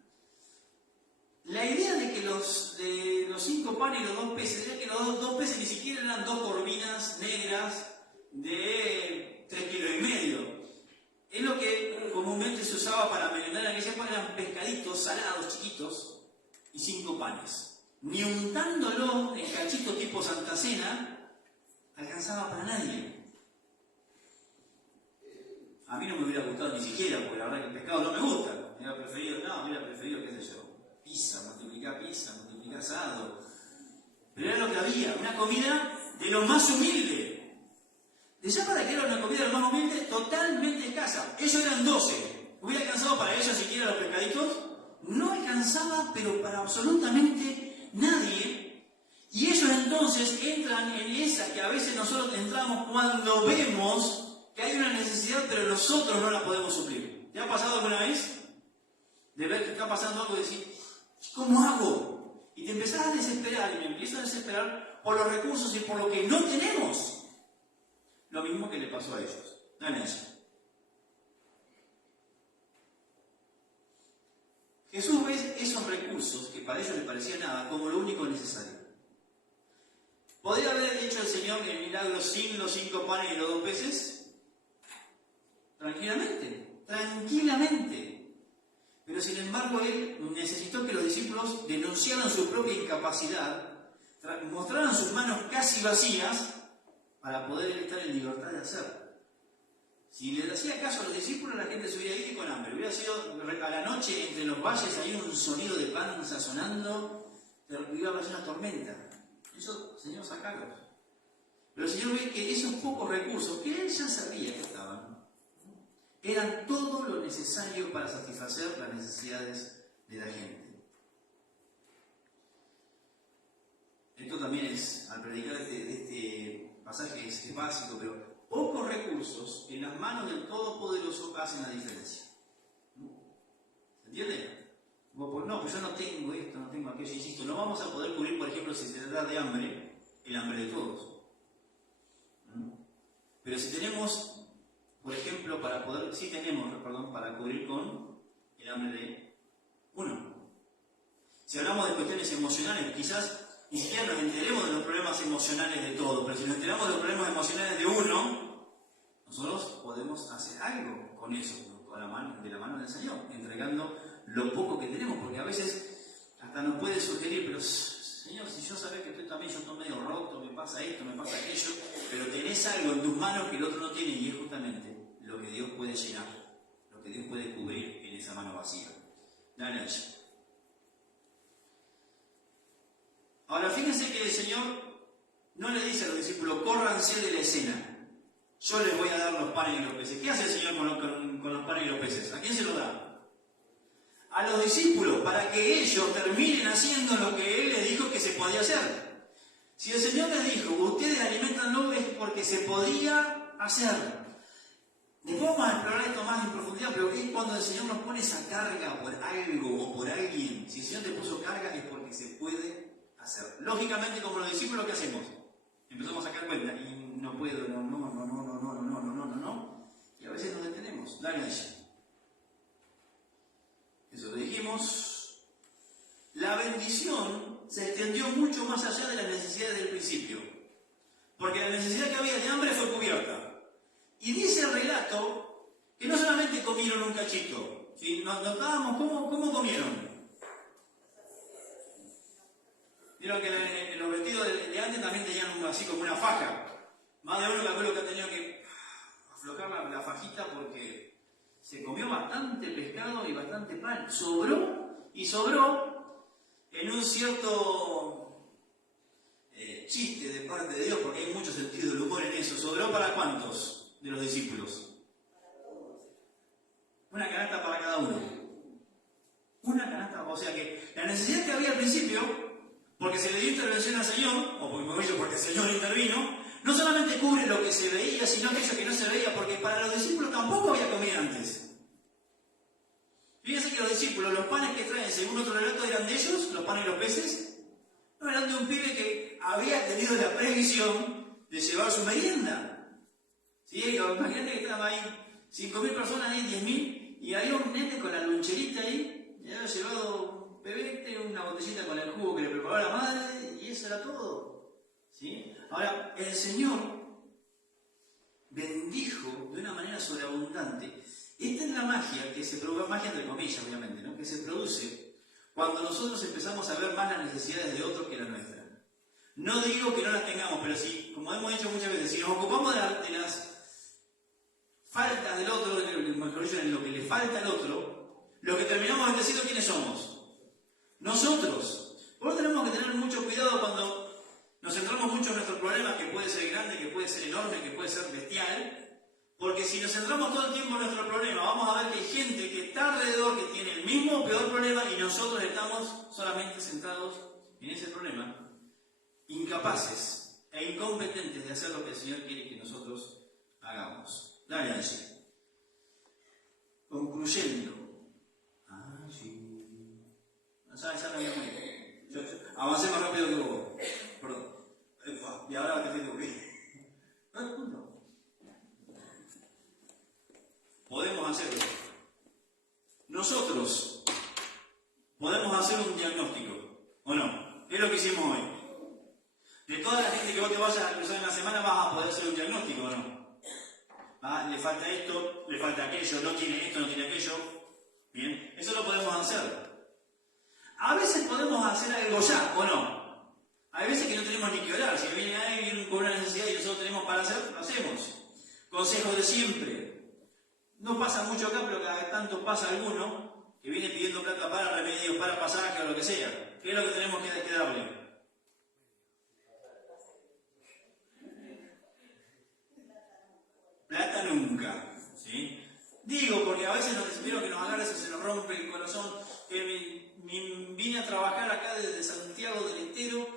La idea de que los 5 panes y los 2 peces, era que los 2 peces ni siquiera eran 2 corvinas negras de 3,5 kilos. Es lo que comúnmente se usaba para merendar en aquella época, eran pescaditos salados, chiquitos, y 5 panes. Ni untándolo en cachitos tipo Santa Cena, alcanzaba para nadie. A mí no me hubiera gustado ni siquiera, porque la verdad que el pescado no me gusta. Hubiera preferido, qué sé yo, pizza, multiplicar asado. Pero era lo que había, una comida de lo más humilde. De ya para que era una comida de lo más humilde, totalmente escasa. Ellos eran 12. ¿Hubiera alcanzado para ellos siquiera los pescaditos? No alcanzaba, pero para absolutamente nadie. Y ellos entonces entran en esa que a veces nosotros entramos cuando vemos que hay una necesidad, pero nosotros no la podemos suplir. ¿Te ha pasado alguna vez? De ver que está pasando algo y decir, ¿cómo hago? Y te empezás a desesperar, y me empiezo a desesperar por los recursos y por lo que no tenemos. Lo mismo que le pasó a ellos. Dame eso. para ellos les parecía nada, como lo único necesario. ¿Podría haber hecho el Señor el milagro sin los 5 panes y los 2 peces? Tranquilamente. Pero sin embargo, Él necesitó que los discípulos denunciaran su propia incapacidad, mostraran sus manos casi vacías, para poder estar en libertad de hacer. Si le hacía caso a los discípulos, la gente se hubiera ido con hambre. Hubiera sido a la noche, entre los valles, hay un sonido de panza sonando, pero iba a haber una tormenta. Eso, Señor, sacalos. Pero el Señor ve que esos pocos recursos, que Él ya sabía que estaban, eran todo lo necesario para satisfacer las necesidades de la gente. Esto también es, al predicar este pasaje, es básico, pero pocos recursos en las manos del Todopoderoso hacen la diferencia. ¿Se entiende? No, pues yo no tengo esto, no tengo aquello, insisto, no vamos a poder cubrir, por ejemplo, si se trata de hambre, el hambre de todos. Pero si tenemos, por ejemplo, para cubrir con el hambre de uno. Si hablamos de cuestiones emocionales, quizás ni siquiera nos enteremos de los problemas emocionales de todos, pero si nos enteramos de los problemas emocionales de uno, nosotros podemos hacer algo con eso, de la mano del Señor, entregando lo poco que tenemos, porque a veces hasta nos puede sugerir, pero Señor, si yo sabía que yo estoy medio roto, me pasa esto, me pasa aquello, pero tenés algo en tus manos que el otro no tiene, y es justamente lo que Dios puede llenar, lo que Dios puede cubrir en esa mano vacía. Dale allí. Ahora, fíjense que el Señor no le dice a los discípulos, córranse de la escena, yo les voy a dar los panes y los peces. ¿Qué hace el Señor con los panes y los peces? ¿A quién se los da? A los discípulos, para que ellos terminen haciendo lo que Él les dijo que se podía hacer. Si el Señor les dijo, ustedes alimentanlo, es porque se podía hacer. Después vamos a explorar esto más en profundidad, pero es cuando el Señor nos pone esa carga por algo o por alguien. Si el Señor te puso carga es porque se puede hacer. Lógicamente, como los discípulos, ¿qué hacemos? Empezamos a sacar cuenta y no puedo, no. Y a veces nos detenemos. Dale allí. Eso lo dijimos. La bendición se extendió mucho más allá de las necesidades del principio. Porque la necesidad que había de hambre fue cubierta. Y dice el relato que no solamente comieron un cachito. ¿Sí? Nos notábamos cómo comieron. Vieron que en los vestidos de antes también tenían así como una faja. Más de uno que ha tenido que aflojar la fajita porque se comió bastante pescado y bastante pan. Sobró en un cierto chiste de parte de Dios, porque hay mucho sentido del humor en eso. ¿Sobró para cuántos de los discípulos? Una canasta para cada uno. Una canasta, o sea que la necesidad que había al principio, porque se le dio intervención al Señor, o porque el Señor intervino, no solamente cubre lo que se veía, sino aquello que no se veía, porque para los discípulos tampoco había comida antes. Fíjense que los discípulos, los panes que traen, según otro relato, eran de ellos, los panes y los peces, no eran de un pibe que había tenido la previsión de llevar su merienda. ¿Sí? Imagínate que estaban ahí 5.000 personas, ahí 10.000, y había un nene con la loncherita ahí, y había llevado un pebete, una botellita con el jugo que le preparó la madre, y eso era todo. ¿Sí? Ahora, el Señor bendijo de una manera sobreabundante. Esta es la magia que se produce, magia entre comillas, obviamente, ¿no? Que se produce cuando nosotros empezamos a ver más las necesidades de otros que las nuestras. No digo que no las tengamos, pero si, como hemos dicho muchas veces, si nos ocupamos de las faltas del otro, mejor dicho, en lo que le falta al otro, lo que terminamos bendeciendo, ¿quiénes somos? Nosotros. Por eso tenemos que tener mucho cuidado cuando nos centramos mucho en nuestros problemas, que puede ser grande, que puede ser enorme, que puede ser bestial. Porque si nos centramos todo el tiempo en nuestro problema, vamos a ver que hay gente que está alrededor que tiene el mismo o peor problema y nosotros estamos solamente centrados en ese problema, incapaces e incompetentes de hacer lo que el Señor quiere que nosotros hagamos. Dale allí. Concluyendo. Ya no había muy. Avancé más rápido que vos. Perdón. Y ahora te tengo que. No. Podemos hacerlo. Nosotros podemos hacer un diagnóstico. lo que hicimos hoy? De toda la gente que vos te vayas a cruzar en la semana vas a poder hacer un diagnóstico, ¿o no? ¿Ah? Le falta esto, le falta aquello, no tiene esto, no tiene aquello. Bien, eso lo podemos hacer. A veces podemos hacer algo ya, ¿o no? Hay veces que no tenemos ni que orar. Si viene alguien con una necesidad y nosotros tenemos para hacer, lo hacemos. Consejo de siempre. No pasa mucho acá, pero cada tanto pasa alguno que viene pidiendo plata para remedios, para pasajes o lo que sea. ¿Qué es lo que tenemos que darle? Plata nunca, ¿sí? Digo, porque a veces nos espero que nos agarre si se nos rompe el corazón, que vine a trabajar acá desde Santiago del Estero,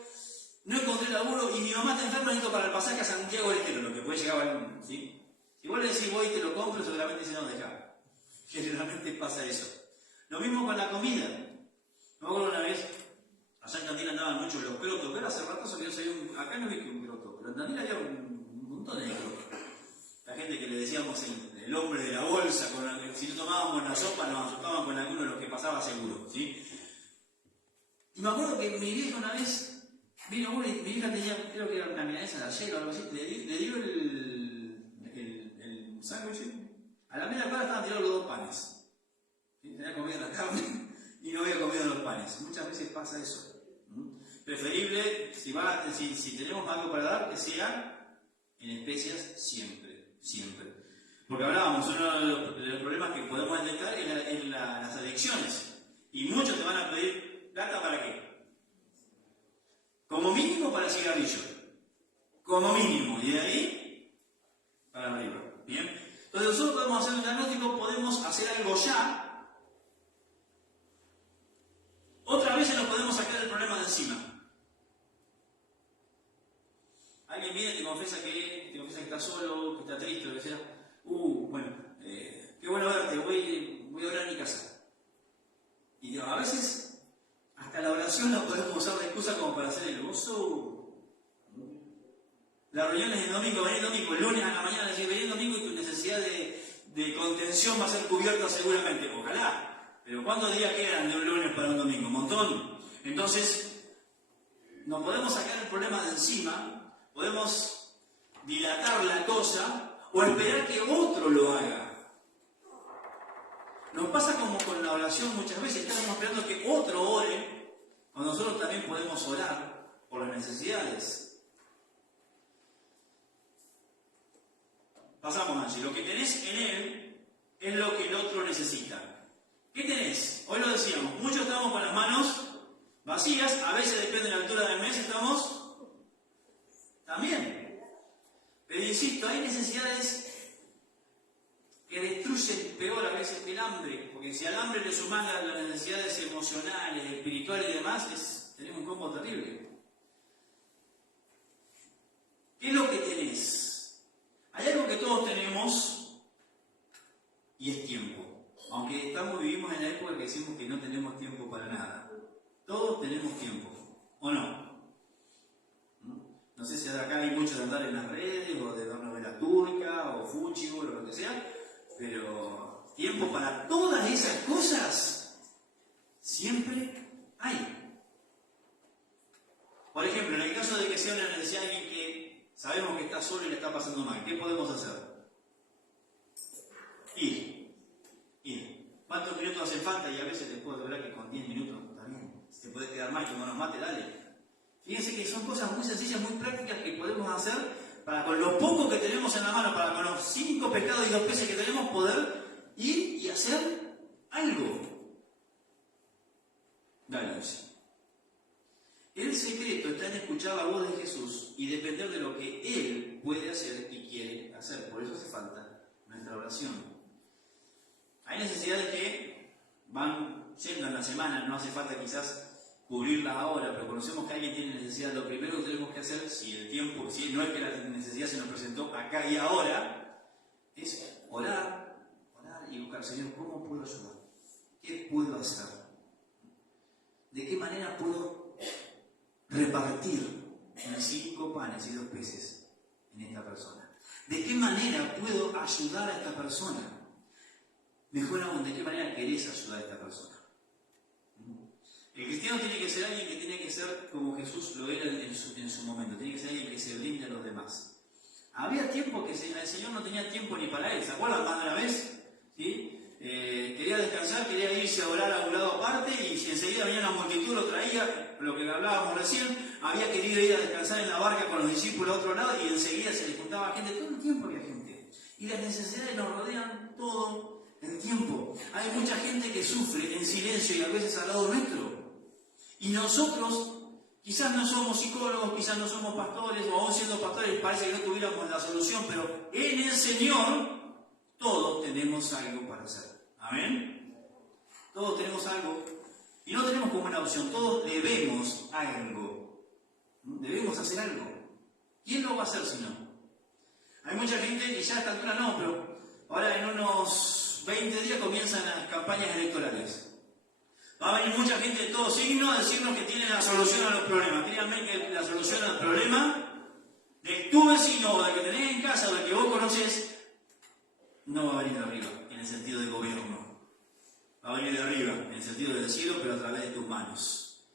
no encontré laburo y mi mamá está enferma, necesito para el pasaje a Santiago del Estero, lo que puede llegar a... ¿sí? Si vos le decís voy y te lo compro, seguramente se nos deja. Generalmente pasa eso. Lo mismo con la comida. Me acuerdo una vez, allá en Tandil andaban mucho los crotos, pero hace rato que yo soy acá no vi que un croto, pero en Tandil había un montón de crotos. La gente que le decíamos el hombre de la bolsa, si no tomábamos la sopa nos asustaban con alguno de los que pasaba seguro, ¿sí? Y me acuerdo que mi vieja una vez vino uno y mi hija tenía, creo que era una milanesa de ayer o algo así, le dio el sándwich, a la media cuadra estaban tirados los dos panes. ¿Sí? Tenía comido la carne y no había comido los panes. Muchas veces pasa eso. Preferible, si tenemos algo para dar, que sea en especias siempre. Siempre. Porque hablábamos, uno de los problemas que podemos detectar es las adicciones. Y muchos te van a pedir plata para qué. Como mínimo para el cigarrillo. Como mínimo. Y de ahí para arriba. ¿Bien? Entonces nosotros podemos hacer un diagnóstico, podemos hacer algo ya. Otra vez nos podemos sacar el problema de encima. Alguien viene y te confiesa que está solo, que está triste, lo que sea. Bueno, qué bueno verte, voy a orar en mi casa. Y a veces, hasta la oración la podemos usar de excusa como para hacer el gozo. Las reuniones de domingo, venir domingo, el lunes a la mañana, decir, venir domingo y tu necesidad de contención va a ser cubierta seguramente. Ojalá. Pero ¿cuántos días quedan de un lunes para un domingo? Un montón. Entonces, nos podemos sacar el problema de encima, podemos dilatar la cosa o esperar que otro lo haga. Nos pasa como con la oración muchas veces, estamos esperando que otro ore, cuando nosotros también podemos orar por las necesidades. Pasamos, Angie, lo que tenés en él es lo que el otro necesita. ¿Qué tenés? Hoy lo decíamos, muchos estamos con las manos vacías, a veces depende de la altura del mes, estamos también. Pero insisto, hay necesidades que destruyen peor a veces que el hambre, porque si al hambre le suman las necesidades emocionales, espirituales y demás, tenemos un combo terrible. ¿Qué es lo que tenés? Hay algo que todos tenemos y es tiempo. Aunque vivimos en la época que decimos que no tenemos tiempo para nada. Todos tenemos tiempo, ¿o no? No sé si acá hay mucho de andar en las redes, o de ver novela turca, o fútbol, o lo que sea, pero tiempo para todas esas cosas siempre hay. Por ejemplo, en el caso de que sea una necesidad de alguien que sabemos que está solo y le está pasando mal, ¿qué podemos hacer? Ir. ¿Cuántos minutos hacen falta? Y a veces les puedo asegurar que con 10 minutos también. Si te puedes quedar más y tomarnos mate, dale. Fíjense que son cosas muy sencillas, muy prácticas que podemos hacer para con lo poco que tenemos en la mano, para con los 5 pescados y 2 peces que tenemos, poder ir y hacer algo. Dale. El secreto está en escuchar la voz de Jesús y depender de lo que Él puede hacer y quiere hacer. Por eso hace falta nuestra oración. Hay necesidades que van yendo en la semana, no hace falta quizás cubrirlas ahora, pero conocemos que alguien tiene necesidad. Lo primero que tenemos que hacer, si no es que la necesidad se nos presentó acá y ahora, es orar y buscar, Señor, ¿cómo puedo ayudar? ¿Qué puedo hacer? ¿De qué manera puedo repartir mis 5 panes y 2 peces en esta persona? ¿De qué manera puedo ayudar a esta persona? Mejor aún, ¿de qué manera querés ayudar a esta persona? El cristiano tiene que ser alguien que tiene que ser como Jesús lo era en su momento, tiene que ser alguien que se brinde a los demás. Había tiempo que el Señor no tenía tiempo ni para él, ¿se acuerdan más de una vez? ¿Sí? Quería descansar, quería irse a orar a un lado aparte y si enseguida venía una multitud lo traía, lo que hablábamos recién, había querido ir a descansar en la barca con los discípulos a otro lado y enseguida se le juntaba gente, todo el tiempo había gente. Y las necesidades nos rodean todo el tiempo. Hay mucha gente que sufre en silencio y a veces al lado nuestro. Y nosotros quizás no somos psicólogos, quizás no somos pastores, o aún siendo pastores parece que no tuviéramos la solución, pero en el Señor todos tenemos algo para hacer. ¿Amén? Todos tenemos algo. Y no tenemos como una opción, todos debemos algo. Debemos hacer algo. ¿Quién lo va a hacer si no? Hay mucha gente que ya a esta altura no, pero ahora en unos 20 días comienzan las campañas electorales. Va a venir mucha gente de todo signo a decirnos que tiene la solución a los problemas. Créanme que la solución al problema de tu vecino o del que tenés en casa o del que vos conoces no va a venir de arriba, en el sentido de gobierno. Va a venir de arriba, en el sentido del cielo, pero a través de tus manos.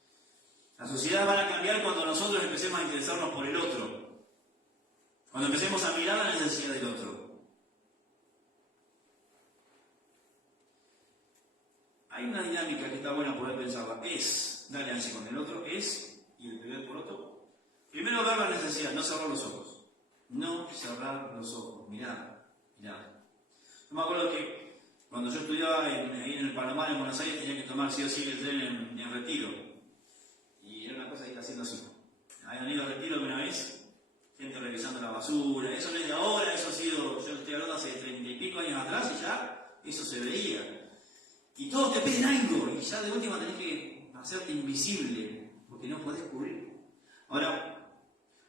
Las sociedades van a cambiar cuando nosotros empecemos a interesarnos por el otro. Cuando empecemos a mirar la necesidad del otro. Hay una dinámica que está buena poder pensarla. Es, dale ansia con el otro, es, y el primer por otro. Primero ver la necesidad, no cerrar los ojos. No cerrar los ojos. Mirá, mirá. Yo me acuerdo que cuando yo estudiaba ahí en el Palomar, en Buenos Aires, tenía que tomar sí o sí el tren en Retiro. Y era una cosa que está haciendo así. ¿Habían ido a Retiro alguna vez? Gente revisando la basura. Eso no es de ahora, eso ha sido, yo estoy hablando hace 30 y pico años atrás y ya eso se veía. Y todos te piden algo y ya de última tenés que hacerte invisible porque no podés cubrir. Ahora,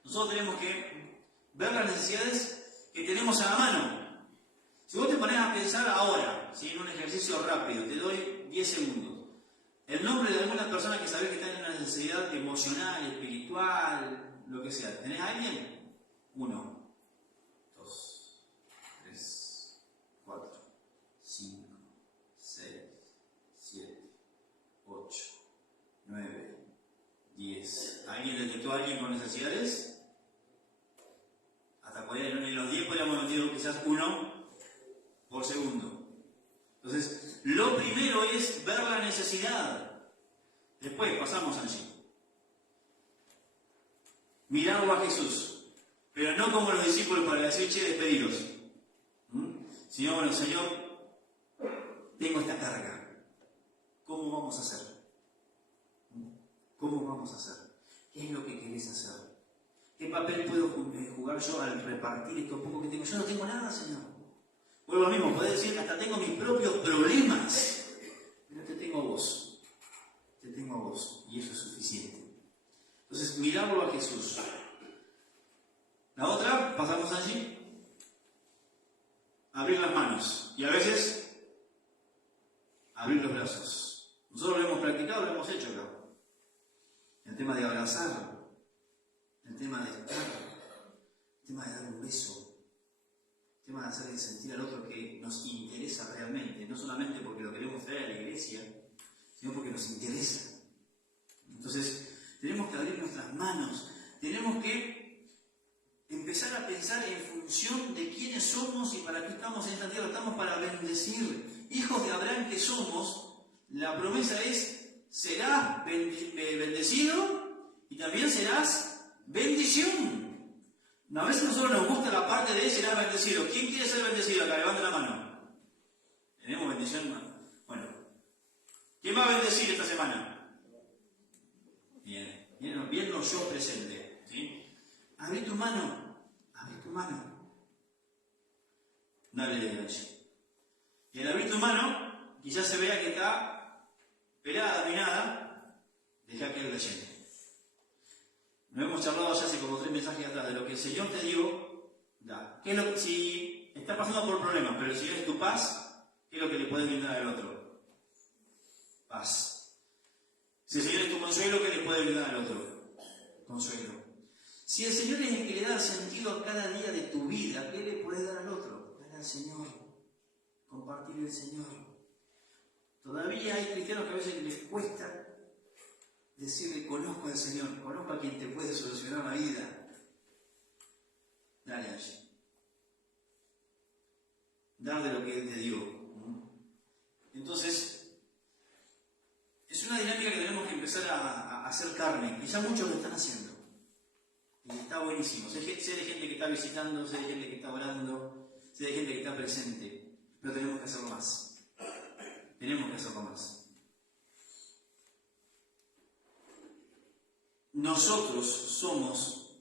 nosotros tenemos que ver las necesidades que tenemos a la mano. Si vos te pones a pensar ahora, ¿sí? En un ejercicio rápido, te doy 10 segundos. El nombre de alguna persona que sabés que está en una necesidad emocional, espiritual, lo que sea. ¿Tenés a alguien? 1, 2, 3, 4, 5, 6, 7, 8, 9, 10. ¿Alguien detectó a alguien con necesidades? Hasta en los 10 podríamos meter quizás 1 por segundo. Entonces, lo primero es ver la necesidad. Después pasamos allí. Mirarlo a Jesús. Pero no como los discípulos para decir, che, despediros. Sino, bueno, Señor, tengo esta carga. ¿Cómo vamos a hacer? ¿Cómo vamos a hacer? ¿Qué es lo que querés hacer? ¿Qué papel puedo jugar yo al repartir esto poco que tengo? Yo no tengo nada, Señor. Vuelvo a lo mismo, podés decir, hasta tengo mis propios problemas, pero te tengo a vos. Te tengo a vos, y eso es suficiente. Entonces, mirarlo a Jesús. La otra, pasamos allí, abrir las manos, y a veces, abrir los brazos. Nosotros lo hemos practicado, lo hemos hecho acá. El tema de abrazar, el tema de estar, el tema de dar un beso. El tema de hacerle sentir al otro que nos interesa realmente, no solamente porque lo queremos traer a la iglesia, sino porque nos interesa. Entonces, tenemos que abrir nuestras manos, tenemos que empezar a pensar en función de quiénes somos y para qué estamos en esta tierra. Estamos para bendecir. Hijos de Abraham que somos, la promesa es, serás bendecido y también serás bendición. A veces a nosotros nos gusta la parte de será bendecido. ¿Quién quiere ser bendecido acá? Levante la mano. ¿Tenemos bendición? Bueno. ¿Quién va a bendecir esta semana? Bien. Bien los yo presente. ¿Sí? Abrí tu mano. Abrí tu mano. Dale allí. Y al abrir tu mano, quizás se vea que está pelada, minada. Deja que él rellene. Nos hemos charlado ya hace como 3 mensajes atrás de lo que el Señor te dio, da. ¿Qué es lo que, si estás pasando por problemas, pero el Señor es tu paz, ¿qué es lo que le puedes brindar al otro? Paz. Si el Señor es tu consuelo, ¿qué le puedes brindar al otro? Consuelo. Si el Señor es el que le da sentido a cada día de tu vida, ¿qué le puedes dar al otro? Dale al Señor. Compartir el Señor. Todavía hay cristianos que a veces les cuesta decirle, conozco al Señor, conozco a quien te puede solucionar la vida. Dale allí. Dar de lo que Él te dio. Entonces, es una dinámica que tenemos que empezar a hacer carne, y ya muchos lo están haciendo. Y está buenísimo. Sé de gente que está visitando, sé de gente que está orando, sé de gente que está presente, pero tenemos que hacerlo más. Tenemos que hacerlo más. Nosotros somos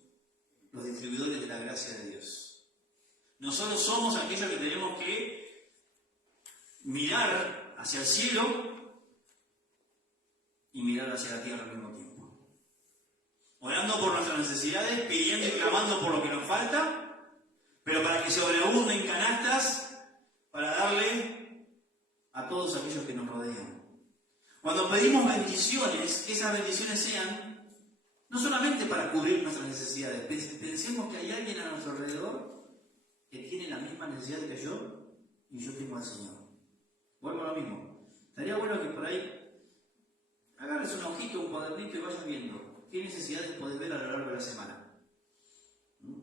los distribuidores de la gracia de Dios. Nosotros somos aquellos que tenemos que mirar hacia el cielo y mirar hacia la tierra al mismo tiempo. Orando por nuestras necesidades, pidiendo y clamando por lo que nos falta, pero para que sobreabunden canastas para darle a todos aquellos que nos rodean. Cuando pedimos bendiciones, que esas bendiciones sean no solamente para cubrir nuestras necesidades, pensemos que hay alguien a nuestro alrededor que tiene la misma necesidad que yo y yo tengo al Señor. Vuelvo a lo mismo. Estaría bueno que por ahí agarres un hojito, un cuadernito y vayas viendo qué necesidades podés ver a lo largo de la semana.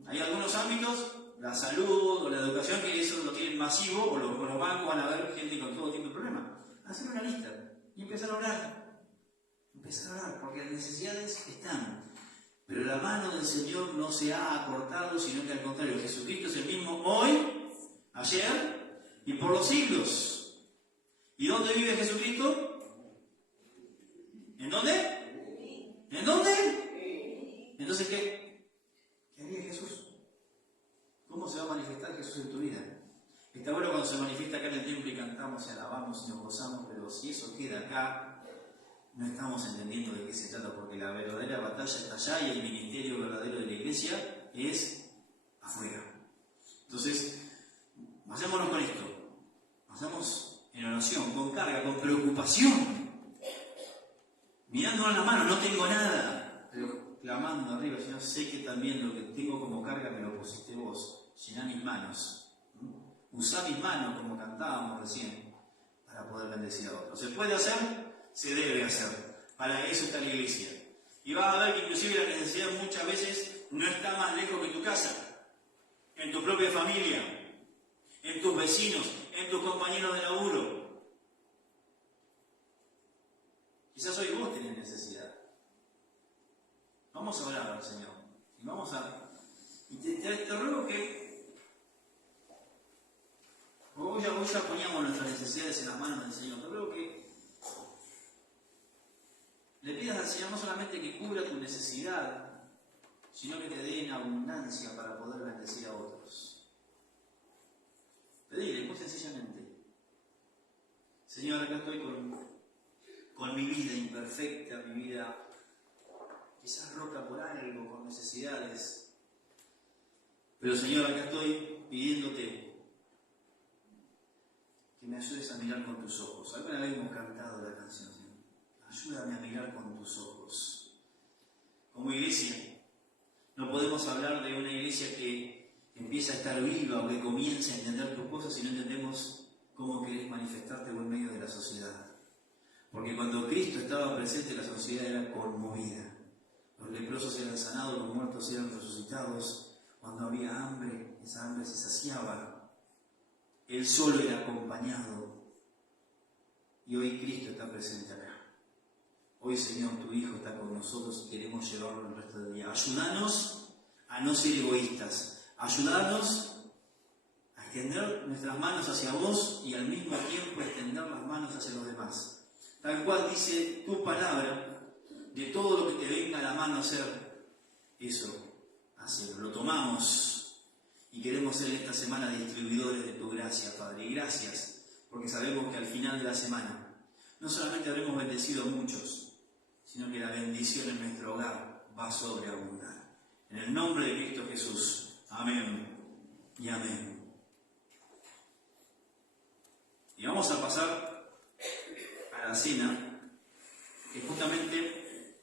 Hay algunos ámbitos, la salud o la educación, que eso lo tienen masivo, o los bancos van a ver gente con todo tipo de problemas. Hacer una lista y empezar a orar. Empezar a orar, porque las necesidades están. Pero la mano del Señor no se ha acortado, sino que al contrario, Jesucristo es el mismo hoy, ayer y por los siglos. ¿Y dónde vive Jesucristo? ¿En dónde? ¿En dónde? Entonces, ¿qué haría Jesús? ¿Cómo se va a manifestar Jesús en tu vida? Está bueno cuando se manifiesta acá en el templo y cantamos y alabamos y nos gozamos, pero si eso queda acá, no estamos entendiendo de qué se trata, porque la verdadera batalla está allá y el ministerio verdadero de la iglesia es afuera. Entonces, hacémonos con esto. Hacemos en oración, con carga, con preocupación. Mirándonos la mano, no tengo nada, pero clamando arriba, Señor, sé que también lo que tengo como carga me lo pusiste vos. Llená mis manos. Usá mis manos, como cantábamos recién, para poder bendecir a otros. ¿Se puede hacer? Se debe hacer. Para eso está la iglesia. Y vas a ver que inclusive la necesidad muchas veces no está más lejos que tu casa, en tu propia familia, en tus vecinos, en tus compañeros de laburo. Quizás hoy vos tenés necesidad. Vamos a orar al Señor. Y vamos a... Y te ruego que hoy ya poníamos nuestras necesidades en las manos del Señor. Te ruego que le pidas al Señor no solamente que cubra tu necesidad, sino que te dé en abundancia para poder bendecir a otros. Pedile muy sencillamente: Señor, acá estoy con mi vida imperfecta, mi vida quizás rota por algo, con necesidades. Pero Señor, acá estoy pidiéndote que me ayudes a mirar con tus ojos. Alguna vez hemos cantado la canción, Señor. Ayúdame a mirar con tus ojos. Como iglesia, no podemos hablar de una iglesia que empieza a estar viva o que comienza a entender tus cosas si no entendemos cómo querés manifestarte en medio de la sociedad. Porque cuando Cristo estaba presente, la sociedad era conmovida. Los leprosos eran sanados, los muertos eran resucitados. Cuando había hambre, esa hambre se saciaba. Él solo era acompañado. Y hoy Cristo está presente acá. Hoy, Señor, tu Hijo está con nosotros y queremos llevarlo el resto del día. Ayúdanos a no ser egoístas. Ayúdanos a extender nuestras manos hacia vos y al mismo tiempo extender las manos hacia los demás. Tal cual dice tu palabra, de todo lo que te venga a la mano a hacer, eso, hacerlo. Lo tomamos y queremos ser esta semana distribuidores de tu gracia, Padre. Y gracias, porque sabemos que al final de la semana no solamente habremos bendecido a muchos, sino que la bendición en nuestro hogar va a sobreabundar. En el nombre de Cristo Jesús. Amén y amén. Y vamos a pasar a la cena, que justamente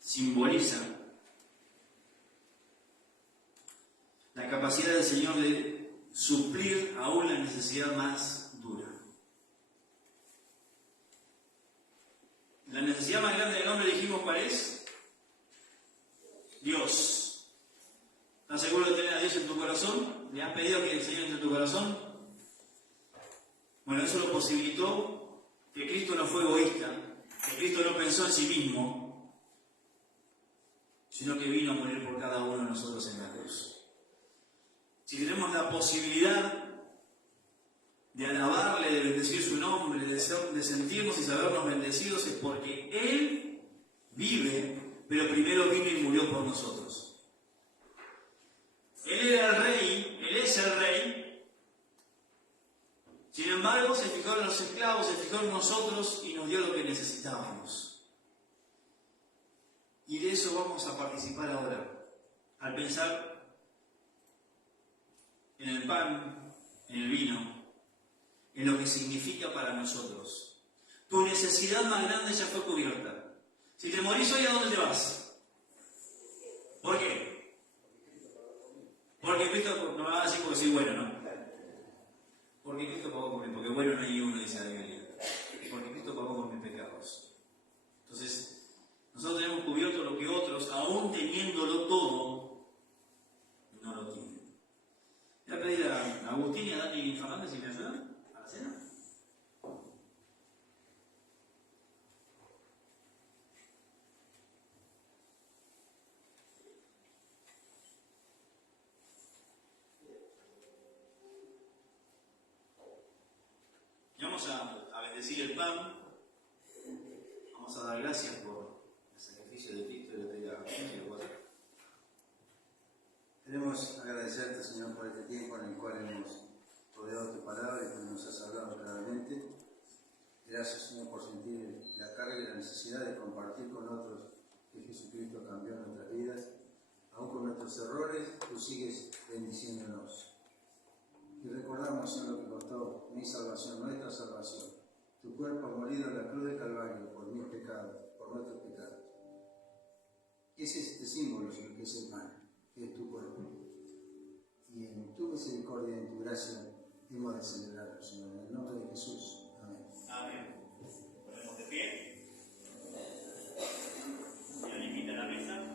simboliza la capacidad del Señor de suplir aún la necesidad más dura. La necesidad más grande del hombre, dijimos Dios. ¿Estás seguro de tener a Dios en tu corazón? ¿Le has pedido que el Señor entre en tu corazón? Bueno, eso lo posibilitó que Cristo no fue egoísta, que Cristo no pensó en sí mismo, sino que vino a morir por cada uno de nosotros en la cruz. Si tenemos la posibilidad de alabarle, de bendecir su nombre, de sentirnos y sabernos bendecidos, es porque Él vive, pero primero vino y murió por nosotros. Él era el rey, Él es el rey. Sin embargo, se fijó en los esclavos, se fijó en nosotros y nos dio lo que necesitábamos. Y de eso vamos a participar ahora, al pensar en el pan, en el vino, en lo que significa para nosotros. Tu necesidad más grande ya fue cubierta. Si te morís hoy, ¿a dónde te vas? ¿Por qué? Porque Cristo, no me va a decir porque soy bueno, ¿no? Porque Cristo pagó por mí, porque bueno no hay uno, dice la Biblia. Porque Cristo pagó por mis pecados. Entonces, nosotros tenemos cubierto lo que otros, aún teniéndolo todo, no lo tienen. Voy a pedir a Agustín y a Dani Fernández si me ayudan a la cena. Y vamos a bendecir el pan. Vamos a dar gracias por el sacrificio de Cristo y lo de la Queremos agradecerte, Señor, por este tiempo en el cual hemos rodeado tu palabra y que nos has hablado claramente. Gracias, Señor, por sentir la carga y la necesidad de compartir con otros que Jesucristo cambió nuestras vidas. Aún con nuestros errores, tú sigues bendiciéndonos. Y recordamos, Señor, lo que costó mi salvación, nuestra salvación. Tu cuerpo molido en la cruz de Calvario por mis pecados, por nuestros pecados. ¿Qué es este símbolo, Señor, que es el pan, que es tu cuerpo? Y en tu misericordia, en tu gracia, hemos de celebrarlo, Señor, en el nombre de Jesús. Amén. Amén. Ponemos de pie. Señor, invita a la mesa.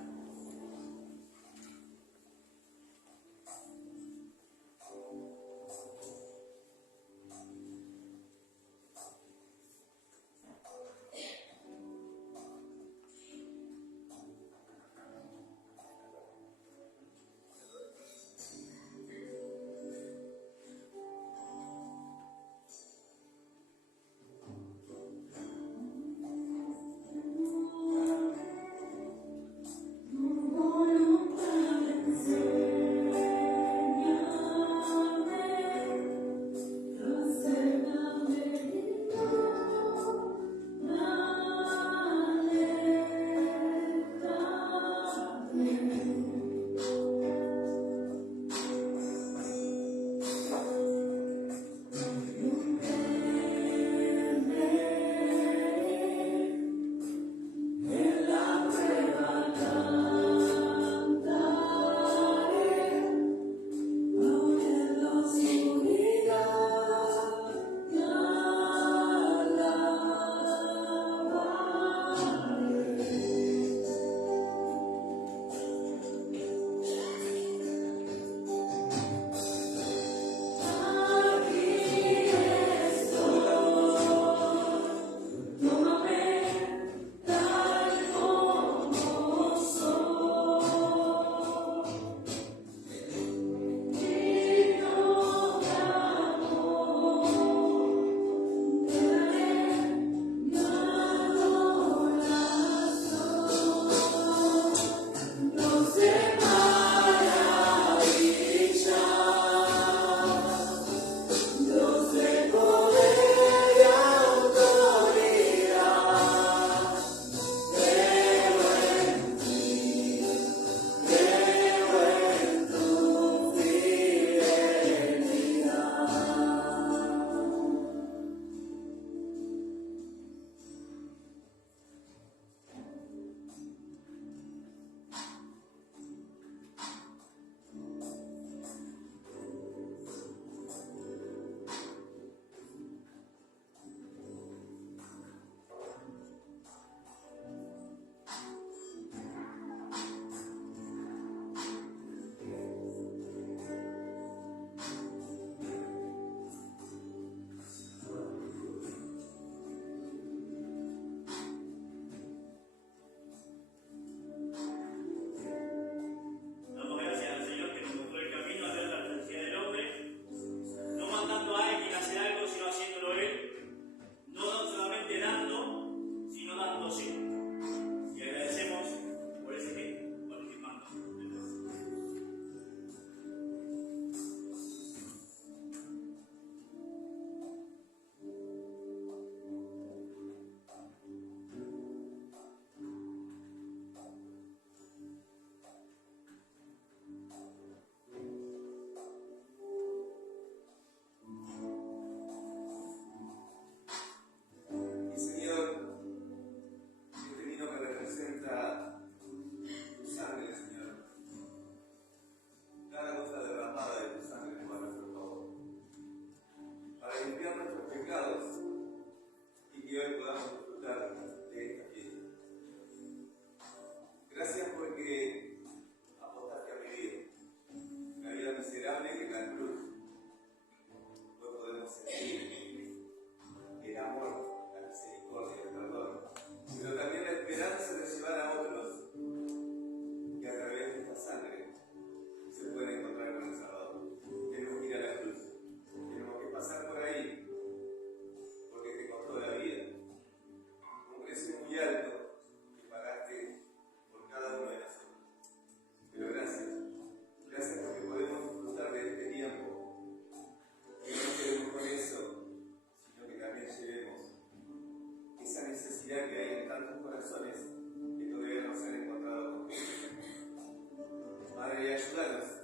ganas.